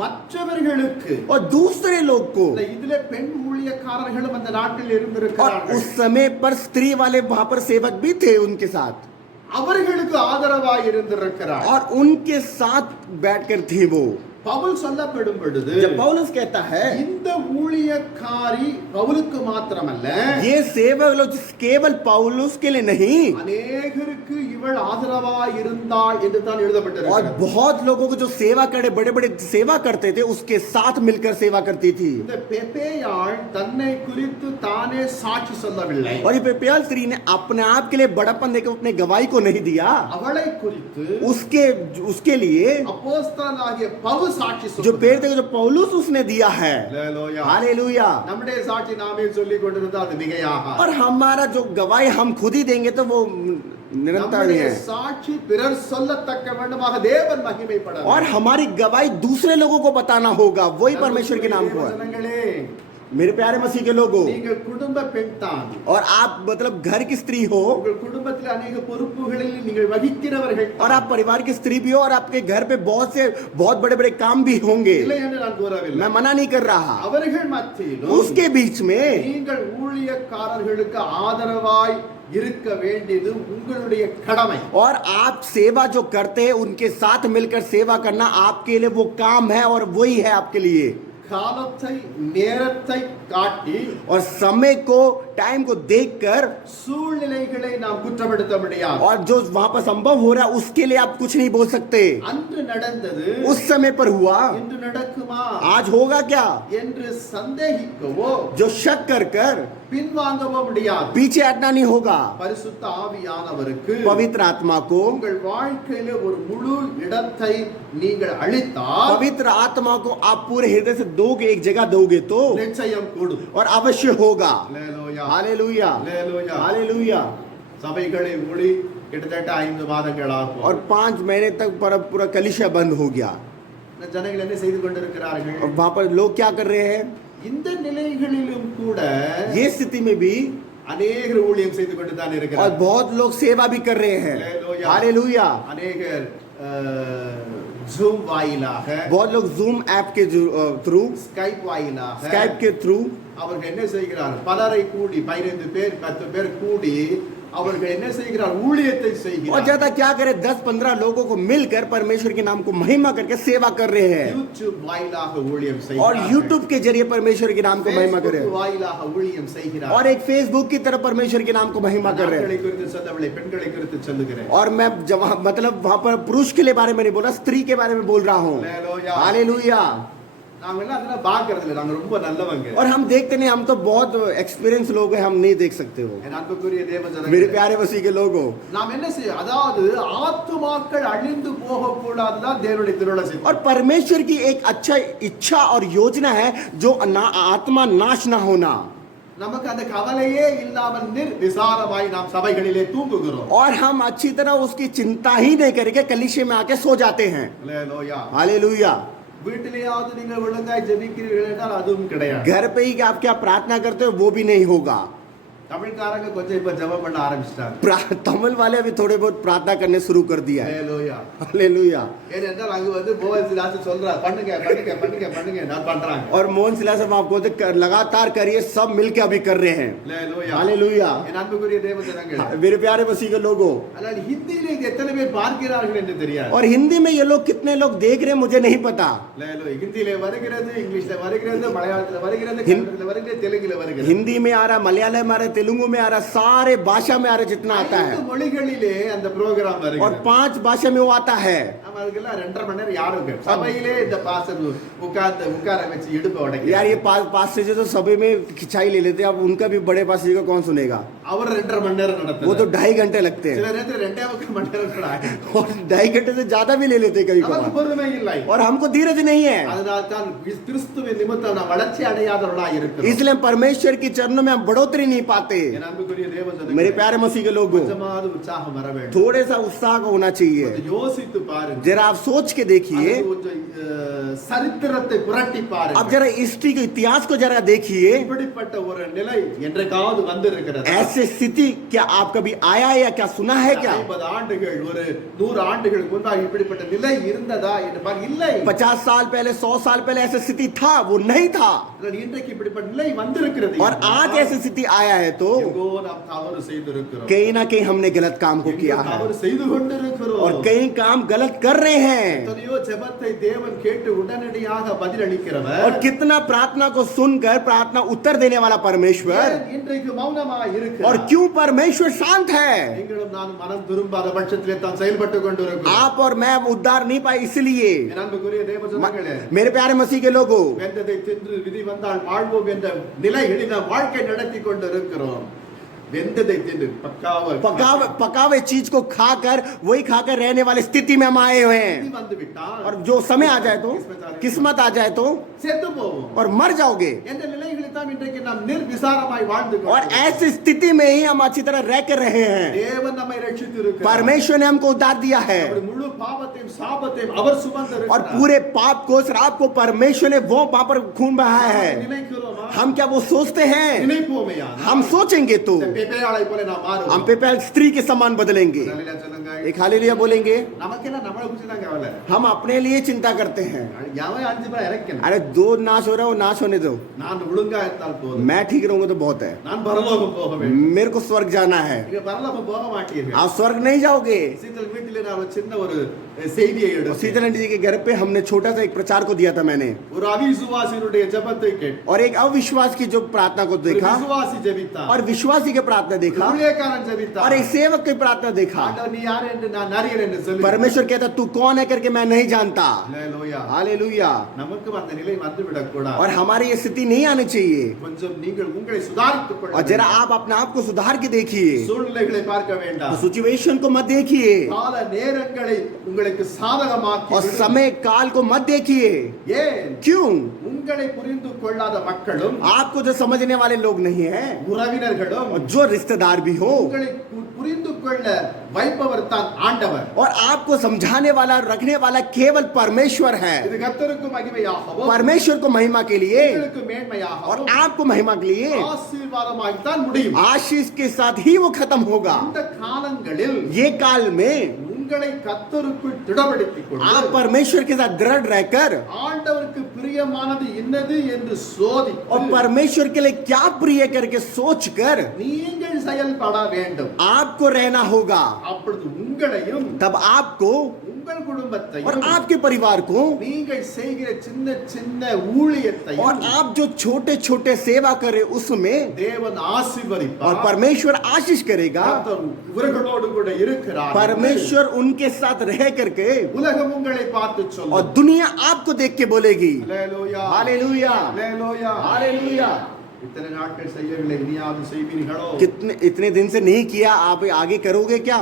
மற்றவர்களுக்கு और दूसरे लोग को இதுல பெண் ஊழியக்காரர்களும் அந்த நாட்டில் और இருந்திருக்கிறார்கள். उस समय पर स्त्री वाले वहां पर सेवक भी थे उनके साथ அவர்களுக்கு ஆதரவாய் இருந்திருக்கிறார். और उनके साथ बैठकर थी वो. பவுல் சொல்லப்படும் பொழுது जब पौलुस कहता है இந்த ஊழியக்காரி பவுலுக்கு மாத்திரமல்ல ये सेवक लोग केवल पौलुस के लिए नहीं அநேகருக்கு இவள் ஆதரவாய் இருந்தாள் என்று தான் और எழுதப்பட்டிருக்கிறது. बहुत लोगों को जो सेवा करे बड़े बड़े सेवा करते थे उसके साथ मिलकर सेवा करती थी. இந்த பெப்பேயாள் தன்னை குறித்து தானே சாட்சி சொல்லவில்லை. और ये पेपियाल स्त्री ने अपने आप के लिए बड़प्पन देकर अपने गवाही को नहीं दिया. அவளை குறித்து उसके लिए அப்போஸ்தலனாகிய பவுல் சாட்சி जो சொன்னார். पेड़ थे जो पौलुस उसने दिया है. அல்லேலூயா. हालेलुया. நம்முடைய சாட்சி நாமே சொல்லிக் கொண்டிருந்தால் அது மிகையாக. और हमारा जो गवाही हम खुद ही देंगे तो वो निरंतर नहीं நம்முடைய है. சாட்சி பிறர் சொல்லத்தக்க வேண்டுமாக தேவன் மகிமைப்பட और हमारी गवाही दूसरे लोगों को बताना होगा वही परमेश्वर के नाम को है. ஜனங்களே, मेरे प्यारे मसीह के लोगों நீங்கள் குடும்ப பெண் தான். और आप मतलब घर की स्त्री हो உங்கள் குடும்பத்தில் अनेक பொறுப்புகளில் நீங்கள் வகிக்கிறவர்கள் और आप परिवार की स्त्री भी हो और आपके घर पे बहुत बड़े बड़े काम भी होंगे. இல்லை என்று நான் கூறவில்லை. मैं मना नहीं कर रहा. அவர்கள் மத்தியிலும் उसके बीच में நீங்கள் ஊழியக்காரர்களுக்கு ஆதரவாய் இருக்க வேண்டியது உங்களுடைய கடமை. और आप सेवा जो करते हैं उनके साथ मिलकर सेवा करना आपके लिए वो काम है और वही है आपके लिए. காலத்தை நேரத்தை காட்டி और समय को टाइम को देखकर சூழ்நிலைகளை நாம் குற்றப்படுத்த முடியாது. और जो वहां पर संभव हो रहा है उसके लिए आप कुछ नहीं बोल सकते. அன்று நடந்தது उस समय पर हुआ இன்று நடக்குமா आज होगा क्या என்று சந்தேகிக்கவோ जो शक कर कर பின்வாங்கவோ முடியாது. पीछे हटना नहीं होगा. பரிசுத்த ஆவியானவருக்கு पवित्र आत्मा को உங்கள் வாழ்க்கையில ஒரு முழு இடத்தை நீங்கள் அளித்தால் पवित्र आत्मा को आप पूरे हृदय से दोगे एक जगह दोगे तो நிச்சயம் கூடும். और अवश्य होगा. அல்லேலூயா. हालेलुया. அல்லேலூயா. हालेलुया. சபைகளை மூடி கிட்டத்தட்ட 5 மாதங்களாகும். और 5 महीने तक पूरा कलीसिया बंद हो गया. இந்த ஜனங்கள் என்ன செய்து கொண்டிருக்கிறார்கள்? और वहां पर लोग क्या कर रहे हैं இந்த நிலைகளிலும் கூட ये स्थिति में भी அநேகர் ஊழியம் செய்து கொண்டு தான் और இருக்கிறார். बहुत लोग सेवा भी कर रहे हैं. हालेलुया. हालेलुया. அநேகர் ஜூம் வாயிலாக बहुत लोग जूम ऐप के थ्रू ஸ்கைப் வாயிலாக स्काइप के थ्रू அவர்கள் என்ன செய்கிறார்கள்? பலரை கூடி 15 பேர் 10 பேர் கூடி அவர்கள் என்ன செய்கிறார்? ஊழியத்தை और செய்கிறார். ज्यादा क्या करे 10-15 लोगों को मिलकर परमेश्वर के नाम को महिमा करके सेवा कर रहे हैं யூடியூப் வாயிலாக ஊழியம் और செய்கிறார்கள். यूट्यूब के जरिए परमेश्वर के नाम को महिमा कर रहे Facebook हैं வாயிலாக ஊழியம் செய்கிறார்கள். और एक फेसबुक की तरफ परमेश्वर के नाम को महिमा कर रहे हैं. ஆண்களை குறித்து சொல்லவில்லை, பெண்களை குறித்து சொல்லுகிறேன். और मैं जब मतलब वहां पर पुरुष के लिए बारे में नहीं बोल रहा, स्त्री के बारे में बोल रहा हूँ. हालेलुया. हालेलुया. நாங்க எல்லாம் அதெல்லாம் பார்க்கறது இல்லை, நாங்க ரொம்ப நல்லவங்க. और हम देखते नहीं, हम तो बहुत एक्सपीरियंस लोग हैं, हम नहीं देख सकते हो. என் அன்புக்குரிய தேவ मेरे ஜனங்களே, प्यारे मसीह के लोगों நாம் என்ன செய்ய, அதாவது ஆத்துமாக்கள் அழிந்து போக கூடாதுதான் தேவனுடைய திருவுள சித்தம். और परमेश्वर की एक अच्छा इच्छा और योजना है जो आत्मा नाश ना होना. நமக்கு அந்த கவலையே இல்லாமல் நிர்விசாரமாய் நாம் சபைகளிலே தூங்குகிறோம். और हम अच्छी तरह उसकी चिंता ही नहीं करेंगे, कलीसिया में आके सो जाते हैं. அல்லேலூயா. हालेलुया. வீட்டிலேயாவது நீங்கள் ஒழுங்காய் ஜெபிக்கிறீர்கள் என்றால் அதுவும் கிடையாது. घर पे ही आप क्या प्रार्थना करते हो वो भी नहीं होगा. தமிழ்காரங்க கொஞ்சம் இப்ப ஜெபம் பண்ண ஆரம்பிச்சிட்டாங்க. तमिल वाले अभी थोड़े बहुत प्रार्थना करने शुरू कर दिया है. ஹalleluya. हालेलुया. ஏனென்றால் அங்க வந்து போவாஸ் லாஸ் சொல்றா பண்ணுங்க பண்ணுங்க பண்ணுங்க பண்ணுங்க நான் பண்றாங்க. और मोहन सिला साहब आपको लगातार करिए, सब मिलके अभी कर रहे हैं. ஹalleluya. हालेलुया. என் அன்புக்குரிய தேவஜனங்களே, मेरे प्यारे मसीह के लोगों, ஆனால் ஹிந்தியிலே இது எத்தனை பேர் பார்க்கிறார்கள் என்று தெரியாது. और हिंदी में ये लोग कितने लोग देख रहे हैं मुझे नहीं पता. ஹalleluya. ஹிந்தியிலே வருகிறது, இங்கிலீஷ்ல வருகிறது, மலையாளத்துல வருகிறது, கன்னடத்துல வருகிறது, தெலுங்குல வருகிறது. हिंदी में आ रहा, मलयालम में आ रहा, तेलुगु में आ रहा, सारे भाषा में आ रहा, जितना आता है. 5 மொழிகளிலே அந்த புரோகிராம் और வருகிறது. 5 भाषा में वो आता है. நம்ம அதுக்கெல்லாம் 2.5 மணி நேரம் யாருக்கு சபையிலே இந்த பாஸ்டர் உட்கார வச்சு இடுப்பு உடைக்க. यार ये पास्टर जी तो सभी में खिंचाई ले लेते हैं, अब उनका भी बड़े पास्टर जी को कौन सुनेगा. அவர் 2.5 மணி நேரம் நடத்துறார். वो तो 2.5 घंटे लगते சில हैं, நேரத்துல 2.5 மணி நேரம் கூட ஆகும். और 2.5 घंटे से ज्यादा भी ले लेते हैं कभी நமக்கு कभार. பொறுமை இல்லை. और हमको धीरज नहीं है, அதனால தான் கிறிஸ்துவின் நிமித்தம் நாம் வளர்ச்சி அடையாதவர்களாய் இருக்கிறோம். इसलिए हम परमेश्वर के चरणों में हम बढ़ोतरी नहीं पाते. என் அன்புக்குரிய தேவஜனங்களே, मेरे प्यारे मसीह के लोगों, கொஞ்சமாவது உற்சாகம் வர வேண்டும். थोड़े सा उत्साह का होना चाहिए. கொஞ்சம் யோசித்து பாருங்க. जरा आप सोच के देखिए, அது கொஞ்சம் சரித்திரத்தை புரட்டி பாருங்க. अब जरा हिस्ट्री के इतिहास को जरा देखिए. இப்படிப்பட்ட ஒரு நிலை என்றைக்காவது வந்திருக்கிறது. ऐसे स्थिति क्या आप कभी आया है या क्या सुना है क्या? 50 ஆண்டுகள் ஒரு 100 ஆண்டுகளுக்கு முன்பாக இப்படிப்பட்ட நிலை இருந்ததா என்று பாருங்க. இல்லை. 50 साल पहले, 100 साल पहले ऐसी स्थिति था, वो नहीं था. இன்றைக்கு இப்படிப்பட்ட நிலை வந்திருக்கிறது. और आज ऐसी स्थिति आया है तो எங்கோ நாம் தவறு செய்திருக்கிறோம். कहीं ना कहीं हमने गलत काम को किया है, தவறு செய்து கொண்டிருக்கிறோம். और कई काम गलत कर रहे हैं. எத்தனையோ ஜெபத்தை தேவன் கேட்டு உடனடியாக பதிலளிக்கிறவர். और कितना प्रार्थना को सुनकर प्रार्थना उत्तर देने वाला परमेश्वर, ஏன் இன்றைக்கு மௌனமாய் இருக்கிறார்? और क्यों परमेश्वर शांत है? நீங்களும் நான் மனம் திரும்பாத பட்சத்திலே தான் செயல்பட்டு கொண்டிருக்கிறோம். आप और मैं उद्धार नहीं पाए इसलिए. என் அன்புக்குரிய தேவஜனங்களே, मेरे प्यारे मसीह के लोगों, வெந்ததை தின்று விதி வந்தால் வாழ்வோம் என்ற நிலைகளில் நாம் வாழ்க்கை நடத்தி கொண்டிருக்கிறோம். வெந்ததை தின்று पका हुए चीज को खाकर वही खाकर रहने वाले स्थिति में हम आए हुए விதி हैं. வந்து விட்டால் और जो समय आ जाए तो, किस्मत आ जाए तो, செத்து போவோம். और मर जाओगे. என்ற நிலைகளில் தான் இன்றைக்கு நாம் நிர்விசாரமாய் வாழ்ந்து और கொண்டிருக்கிறோம். ऐसी स्थिति में ही हम अच्छी तरह रह कर रहे हैं. தேவன் நம்மை ரட்சித்திருக்கிறார். परमेश्वर ने हमको उद्धार दिया है, நம்முடைய முழு பாவத்தையும் சாபத்தையும் அவர் और சுமந்திருக்கிறார். पूरे पाप को, श्राप को परमेश्वर ने वो वहां पर खून बहाया है. நினைக்கிறோமா? हम क्या वो सोचते हैं? நினைப்போமையா? हम सोचेंगे तो இந்த பெப்பேயாளை போல நாம் மாறுவோம். हम पे पहले स्त्री के समान बदलेंगे. அல்லேலூயா சொல்லுங்க. एक हालेलुया बोलेंगे. நமக்கெல்லாம் நம்மளை குறித்து தான் கவலை. हम अपने लिए चिंता करते हैं. எவன் 5 பேர் இறக்கணும். अरे 2 नाश हो रहा है, वो नाश होने दो. நான் ஒழுங்கா இருந்தால் போதும். मैं ठीक रहूंगा तो बहुत है. நான் பரலோகம் போக வேண்டும். मेरे को स्वर्ग जाना है. நீங்க பரலோகம் போக மாட்டீர்கள். आप स्वर्ग नहीं जाओगे. சீதல் வீட்டிலே நான் ஒரு சின்ன ஒரு செய்தியை எடுத்தேன். शीतल आंटी जी के घर पे हमने छोटा सा एक प्रचार को दिया था मैंने, ஒரு அவிசுவாசியினுடைய ஜெபத்தை கேட்டு और एक अविश्वास की जो प्रार्थना को ஒரு देखा, விசுவாசி ஜெபித்தான். और विश्वासी की प्रार्थना देखा, ஊழியக்காரன் ஜெபித்தான். और एक सेवक की प्रार्थना देखा. ஆண்டவர் நீ யார் என்று நான் அறியேன் என்று சொல்லி. परमेश्वर कहता तू कौन है करके मैं नहीं जानता. அல்லேலூயா. हालेलुया. நமக்கு அந்த நிலை வந்து விடக்கூடாது. और हमारी ये स्थिति नहीं आनी चाहिए. கொஞ்சம் நீங்கள் உங்களை சுதாரித்துக் கொள்ள और जरा வேண்டும். आप अपने आप को सुधार के देखिए, சூழ்நிலைகளை பார்க்க வேண்டாம். सिचुएशन को मत देखिए, கால நேரங்களை உங்களுக்கு சாதகமாக்கி और समय काल को मत देखिए. ஏன் क्यों? உங்களை புரிந்து கொள்ளாத மக்களும் आपको जो समझने वाले लोग नहीं है, உறவினர்களும் और जो रिश्तेदार भी हो, உங்களை புரிந்து கொள்ள வைப்பவர் தான் ஆண்டவர். और आपको समझाने वाला, रखने वाला केवल परमेश्वर है. இது கர்த்தருக்கு மகிமையாகவும் परमेश्वर को महिमा के लिए உங்களுக்கு और மேன்மையாகவும் आपको महिमा के लिए ஆசீர்வாதமாய் தான் முடியும். आशीष के साथ ही वो खत्म होगा. இந்த காலங்களில் ये काल में உங்களை கர்த்தருக்குள் திடப்படுத்திக் கொண்டு आप परमेश्वर के साथ दृढ़ रहकर, ஆண்டவருக்கு பிரியமானது என்னது என்று और சோதித்து परमेश्वर के लिए क्या प्रिय करके सोच कर நீங்கள் செயல்பட வேண்டும். आपको रहना होगा. அப்பொழுது உங்களையும் तब आपको உங்கள் और குடும்பத்தையும் आपके परिवार को, நீங்கள் செய்கிற சின்ன சின்ன ஊழியத்தையும் और आप जो छोटे छोटे सेवा करे उसमें, தேவன் और ஆசீர்வதிப்பார். परमेश्वर आशीष करेगा. கர்த்தர் இவர்களோடு கூட இருக்கிறார். परमेश्वर उनके साथ रह करके, உலகம் உங்களை பார்த்து और சொல்லும். दुनिया आपको देख के बोलेगी அல்லேலூயா. हालेलुया, அல்லேலூயா. हालेलुया. இத்தனை நாட்கள் செய்யவில்லை, இனியாவது செய்வீர்களோ? कितने इतने दिन से नहीं किया, आप आगे करोगे क्या?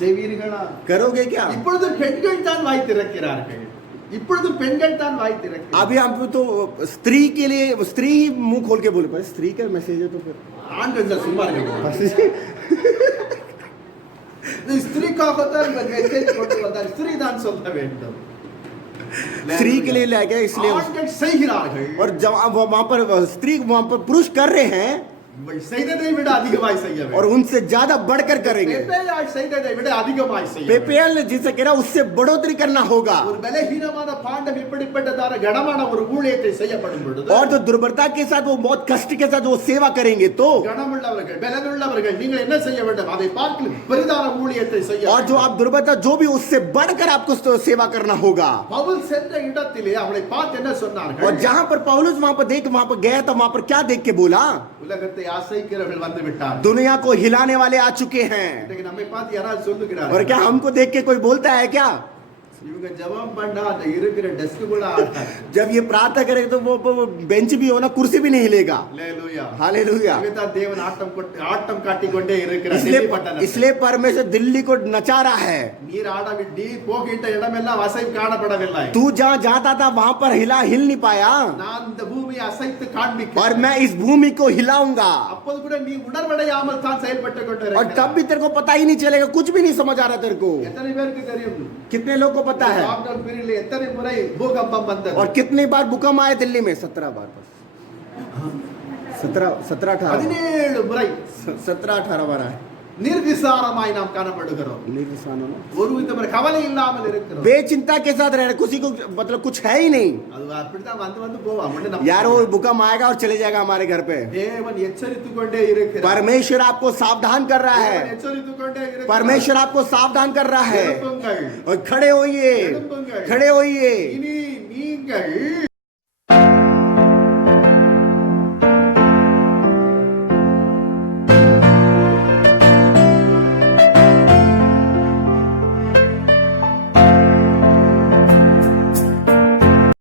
செய்வீர்களா? करोगे क्या? இப்பொழுது பெண்கள் தான் வாய் திறக்கிறார்கள். இப்பொழுது பெண்கள் தான் வாய் திறக்கிறார்கள். अभी हम तो स्त्री के लिए, स्त्री मुंह खोल के बोले, पर स्त्री का मैसेज है तो फिर ஆண்கள் தான் சும்மா இருக்க. இந்த ஸ்திரீக்காக தான் இந்த மெசேஜ் கொண்டு வந்தார். ஸ்திரீ தான் சொல்ல வேண்டும். स्त्री के लिए ले गए इसलिए ஆண்கள் செய்கிறார்கள் और जब वहां पर स्त्री वहां पर पुरुष कर रहे हैं இவள் செய்ததை விட அதிகமாய் செய்ய வேண்டும் और उनसे ज्यादा बढ़कर करेंगे பெப்பேயாள் செய்ததை விட அதிகமாய் செய்ய வேண்டும் पेपेल ने जिसे कह रहा उससे बढ़ोतरी करना होगा ஒரு பலஹீனமான பாண்டம் இப்படிப்பட்டதான கனமான ஒரு ஊழியத்தை செய்யப்படும் பொழுது और जो दुर्बलता के साथ वो बहुत कष्ट के साथ वो सेवा करेंगे तो கனமுள்ளவர்கள் பலனுள்ளவர்கள் நீங்கள் என்ன செய்ய வேண்டும் அதை பார்க்கலும் பெரிதான ஊழியத்தை செய்ய और जो आप दुर्बलता जो भी उससे बढ़कर आपको सेवा करना होगा பவுல் சென்ற இடத்திலே அவளை பார்த்து என்ன और சொன்னார்கள் जहां पर पौलुस वहां पर गया था वहां पर क्या देख के बोला உலகத்தை ஆசைக்கிறவர்கள் வந்து விட்டார் दुनिया को हिलाने वाले आ चुके हैं இன்னைக்கு நம்மை பார்த்து யாராவது சொல்லுகிறார் और क्या हमको देख के कोई बोलता है क्या இவங்க ஜெபம் பண்ணா அந்த இருக்கிற டெஸ்க் கூட ஆடாது जब ये प्रार्थना करेंगे तो वो बेंच भी होना कुर्सी भी नहीं हिलेगा அல்லேலூயா हालेलुया இதுதான் தேவன் ஆட்டம் காட்டிக் கொண்டே இருக்கிறார் டெல்லி பட்டணத்தில். इसलिए परमेश्वर दिल्ली को नचा रहा है நீர் ஆடவிட்டு போகின்ற இடமெல்லாம் அசைவு காணப்படவில்லை तू जहाँ जाता था वहां पर हिल नहीं पाया நான் இந்த பூமியை அசைத்து காண்பிக்கிறேன் और मैं इस भूमि को हिलाऊंगा அப்போது கூட நீ உணர்வடையாமல் தான் செயல்பட்டு और கொண்டிருக்கிறாய் तब भी तेरे को पता ही नहीं चलेगा कुछ भी नहीं समझ आ रहा तेरे को எத்தனை பேருக்கு தெரியும் कितने लोग को पता है லாக்டவுன் பீரியட்ல எத்தனை முறை பூகம்பம் வந்தது और कितनी बार भूकंप आए दिल्ली में 17 बार बस 17 18 17 முறை 17 18 बार आए நிர்விசாரமாய் நாம் காணப்படுகிறோம் निर्विसानो ना ஒரு விதமான கவலை இல்லாமல் இருக்கிறோம் बेचिंता के साथ रह रहे किसी को मतलब कुछ है ही नहीं அது அப்படிதான் வந்து போவான் மட்டும் நம்ம यार वो भूकंप आएगा और चले जाएगा हमारे घर पे தேவன் எச்சரித்துக் கொண்டே இருக்கிறார் परमेश्वर आपको सावधान कर रहा தேவன் है எச்சரித்துக் கொண்டே இருக்கிறார் परमेश्वर आपको सावधान कर रहा है எழும்புங்கள் और खड़े होइए எழும்புங்கள் खड़े होइए இனி நீங்கள்